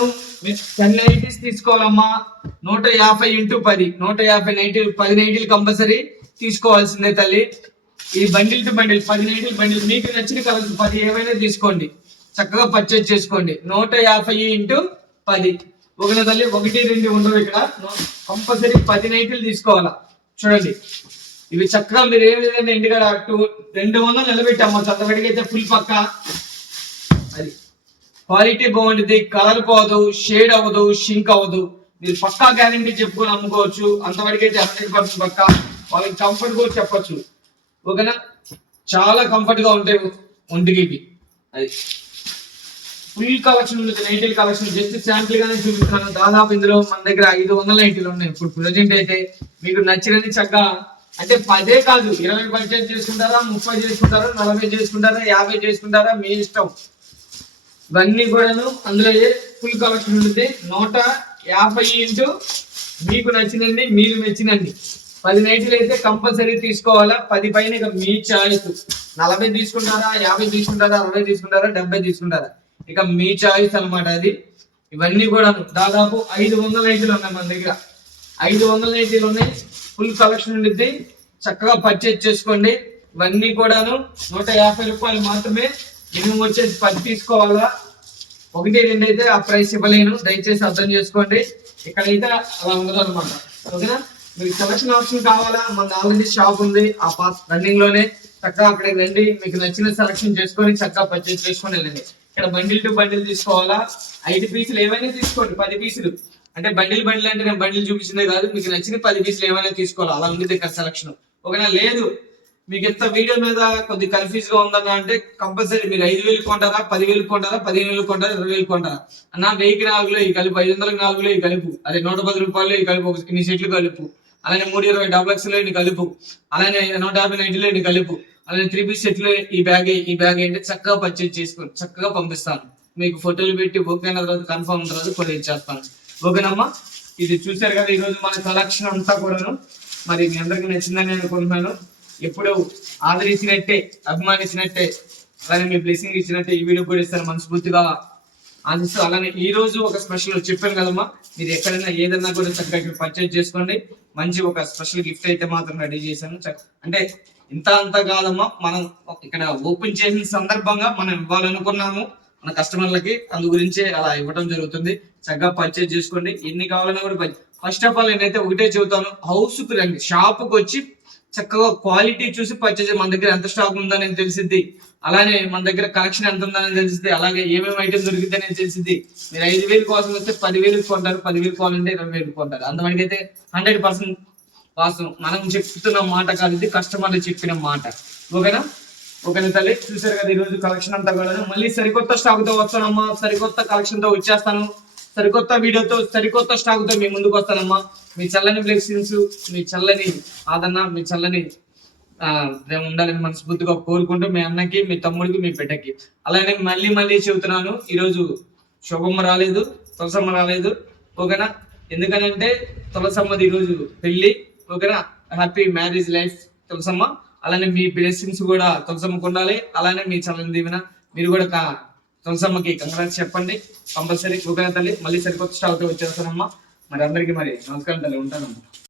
10 నైటీస్ తీసుకోవాలమ్మా. 150 × 10, 150 నైటీలు, 10 నైటీలు కంపల్సరీ తీసుకోవాల్సిందే తల్లి. ఈ బండిల్ టు బండిల్ 10 నైటీలు బండిల్. మీకు నచ్చిన కలర్స్ 10 ఏమైనా తీసుకోండి, చక్కగా పర్చేజ్ చేసుకోండి. 150 × 10. ఓకేనా తల్లి. 1, 2 ఉండవు ఇక్కడ. కంపల్సరీ 10 నైటీలు తీసుకోవాలా. చూడండి, ఇవి చక్కగా మీరు ఏం లేదంటే ఇంటికాడ 200 నిలబెట్టాము. చక్కబడికైతే ఫుల్ పక్క. అది క్వాలిటీ బాగుంటుంది, కలర్ పోదు, షేడ్ అవ్వదు, షింక్ అవ్వదు. మీరు పక్కా గ్యారంటీ చెప్పుకొని అమ్ముకోవచ్చు. అంతవరకైతే 100% పక్కా. వాళ్ళకి కంఫర్ట్ కూడా చెప్పొచ్చు. ఓకేనా. చాలా కంఫర్ట్ గా ఉంటాయి ఒంటికి ఇవి. అది ఫుల్ కలెక్షన్ ఉంది. నైటీల కలెక్షన్ జస్ట్ శాంపుల్ గానే చూపిస్తున్నాను. దాదాపు ఇందులో మన దగ్గర 500 నైటీలు ఉన్నాయి ఇప్పుడు ప్రజెంట్ అయితే. మీకు నచ్చినది చక్కగా అంటే 10 కాదు, 20 పర్చేజ్ చేసుకుంటారా, 30 చేసుకుంటారా, 40 చేసుకుంటారా, 50 చేసుకుంటారా, మీ ఇష్టం. ఇవన్నీ కూడాను అందులో ఫుల్ కలెక్షన్ ఉంటుంది. 150 × మీకు నచ్చినండి, మీరు మెచ్చినండి. 10 నైటీలు అయితే కంపల్సరీ తీసుకోవాలా. 10 పైన ఇక మీ చాయిస్. 40 తీసుకుంటారా, 50 తీసుకుంటారా, 60 తీసుకుంటారా, 70 తీసుకుంటారా, ఇక మీ చాయిస్ అనమాట అది. ఇవన్నీ కూడా దాదాపు 500 నైటీలు ఉన్నాయి మన దగ్గర. 500 నైటీలు ఉన్నాయి. ఫుల్ కలెక్షన్ ఉంటుంది. చక్కగా పర్చేజ్ చేసుకోండి. ఇవన్నీ కూడాను 150 రూపాయలు మాత్రమే. మినిమం వచ్చేసి 10 తీసుకోవాలా. 1, 2 అయితే ఆ ప్రైస్ ఇవ్వలేను, దయచేసి అర్థం చేసుకోండి. ఇక్కడైతే అలా ఉండదు అనమాట. ఓకేనా. మీకు సెలక్షన్ ఆప్షన్ కావాలా, మన ఆల్రెడీ షాప్ ఉంది ఆ పాస్ రన్నింగ్ లోనే. చక్కగా అక్కడికి రండి, మీకు నచ్చిన సెలక్షన్ చేసుకొని చక్కగా పర్చేజ్ చేసుకొని వెళ్ళండి. ఇక్కడ బండిల్ టు బండిల్ తీసుకోవాలా. 5 పీసులు ఏమైనా తీసుకోండి, 10 పీసులు అంటే బండిల్ అంటే నేను బండిల్ చూపించిందే కాదు, మీకు నచ్చిన 10 పీసులు ఏమైనా తీసుకోవాలి. అలా ఉంది ఇక్కడ సెలక్షన్. ఓకేనా. లేదు మీకు ఎంత వీడియో మీద కొద్ది కన్ఫ్యూజ్ గా ఉందన్నా అంటే కంపల్సరీ మీరు 5,000 కొంటారా, 10,000 కొంటారా, 15,000 కొంటారా, 20,000 కొంటారా అన్న. 1000కి 4 ఈ కలుపు, 500కి 4 ఈ కలుపు, అదే 110 రూపాయలు ఈ కలుపు, ఇన్ని సెట్లు కలుపు. అలానే 320 XXL ఇన్ని కలుపు, అలానే 150 నైటీలు ఇన్ని కలుపు, అలానే 3 పీస్ సెట్లు ఈ బ్యాగ్ అంటే చక్కగా పర్చేజ్ చేసుకొని చక్కగా పంపిస్తాను. మీకు ఫోటోలు పెట్టి ఓకే అయిన తర్వాత కన్ఫర్మ్ తర్వాత కొరియర్ చేస్తాను. ఓకేనమ్మా. ఇది చూసారు కదా ఈరోజు మన కలెక్షన్ అంతా కూడాను. మరి మీ అందరికి నచ్చిందని అనుకుంటున్నాను. ఎప్పుడు ఆదరించినట్టే, అభిమానించినట్టే, అలానే మీ బ్లెస్సింగ్ ఇచ్చినట్టే ఈ వీడియో కూడా ఇస్తాను మనస్ఫూర్తిగా ఆశిస్తూ. అలానే ఈ రోజు ఒక స్పెషల్ చెప్పాను కదమ్మా, మీరు ఎక్కడైనా ఏదన్నా కూడా చక్కగా ఇక్కడ పర్చేజ్ చేసుకోండి. మంచి ఒక స్పెషల్ గిఫ్ట్ అయితే మాత్రం రెడీ చేశాను. అంటే ఇంత అంత కాదమ్మా, మనం ఇక్కడ ఓపెన్ చేసిన సందర్భంగా మనం ఇవ్వాలనుకున్నాము మన కస్టమర్లకి, అందు గురించి అలా ఇవ్వడం జరుగుతుంది. చక్కగా పర్చేజ్ చేసుకోండి, ఎన్ని కావాలన్నా కూడా. ఫస్ట్ ఆఫ్ ఆల్ నేనైతే ఒకటే చెబుతాను, హౌస్ కు రండి, షాప్ కు వచ్చి చక్కగా క్వాలిటీ చూసి పర్చేజ్. మన దగ్గర ఎంత స్టాక్ ఉందని తెలిసిద్ది, అలానే మన దగ్గర కలెక్షన్ ఎంత ఉందని తెలిసిద్ది, అలాగే ఏమేమి ఐటమ్ దొరికిందని తెలిసిద్ది. మీరు 5,000 కోసం వస్తే 10,000 కొంటారు, 10,000 కావాలంటే 20,000 కొంటారు. అంతమందికి అయితే 100% వాస్తవం. మనం చెప్తున్న మాట కాదు, ఇది కస్టమర్లు చెప్పిన మాట. ఓకేనా? ఓకేనా తల్లి, చూసారు కదా ఈరోజు కలెక్షన్ అంతా కూడా. మళ్ళీ సరికొత్త స్టాక్ తో వస్తానమ్మా, సరికొత్త కలెక్షన్ తో వచ్చేస్తాను, సరికొత్త వీడియోతో సరికొత్త స్టాక్ తో మీ ముందుకు వస్తానమ్మా. మీ చల్లని బ్లెస్సింగ్స్, మీ చల్లని ఆదరణ, మీ చల్లని ప్రేమ ఉండాలని మనస్ఫూర్తిగా కోరుకుంటూ, మీ అన్నకి, మీ తమ్ముడికి, మీ బిడ్డకి. అలానే మళ్ళీ చెబుతున్నాను, ఈరోజు శుభమ్మ రాలేదు, తులసమ్మ రాలేదు. ఓకేనా? ఎందుకనంటే తులసమ్మది ఈరోజు పెళ్లి. ఓకేనా? Happy marriage life Tulasamma. అలానే మీ బ్లెస్సింగ్స్ కూడా తులసమ్మకు ఉండాలి. అలానే మీ చల్లని దీవెన మీరు కూడా తులసమ్మకి కంగ్రాట్స్ చెప్పండి కంపల్సరీ. ఓకేనా తల్లి? మళ్ళీ సరికొత్త స్టాక్ వచ్చేస్తానమ్మా. మరి అందరికీ మరి నమస్కారం తల్లి, ఉంటానమ్మా.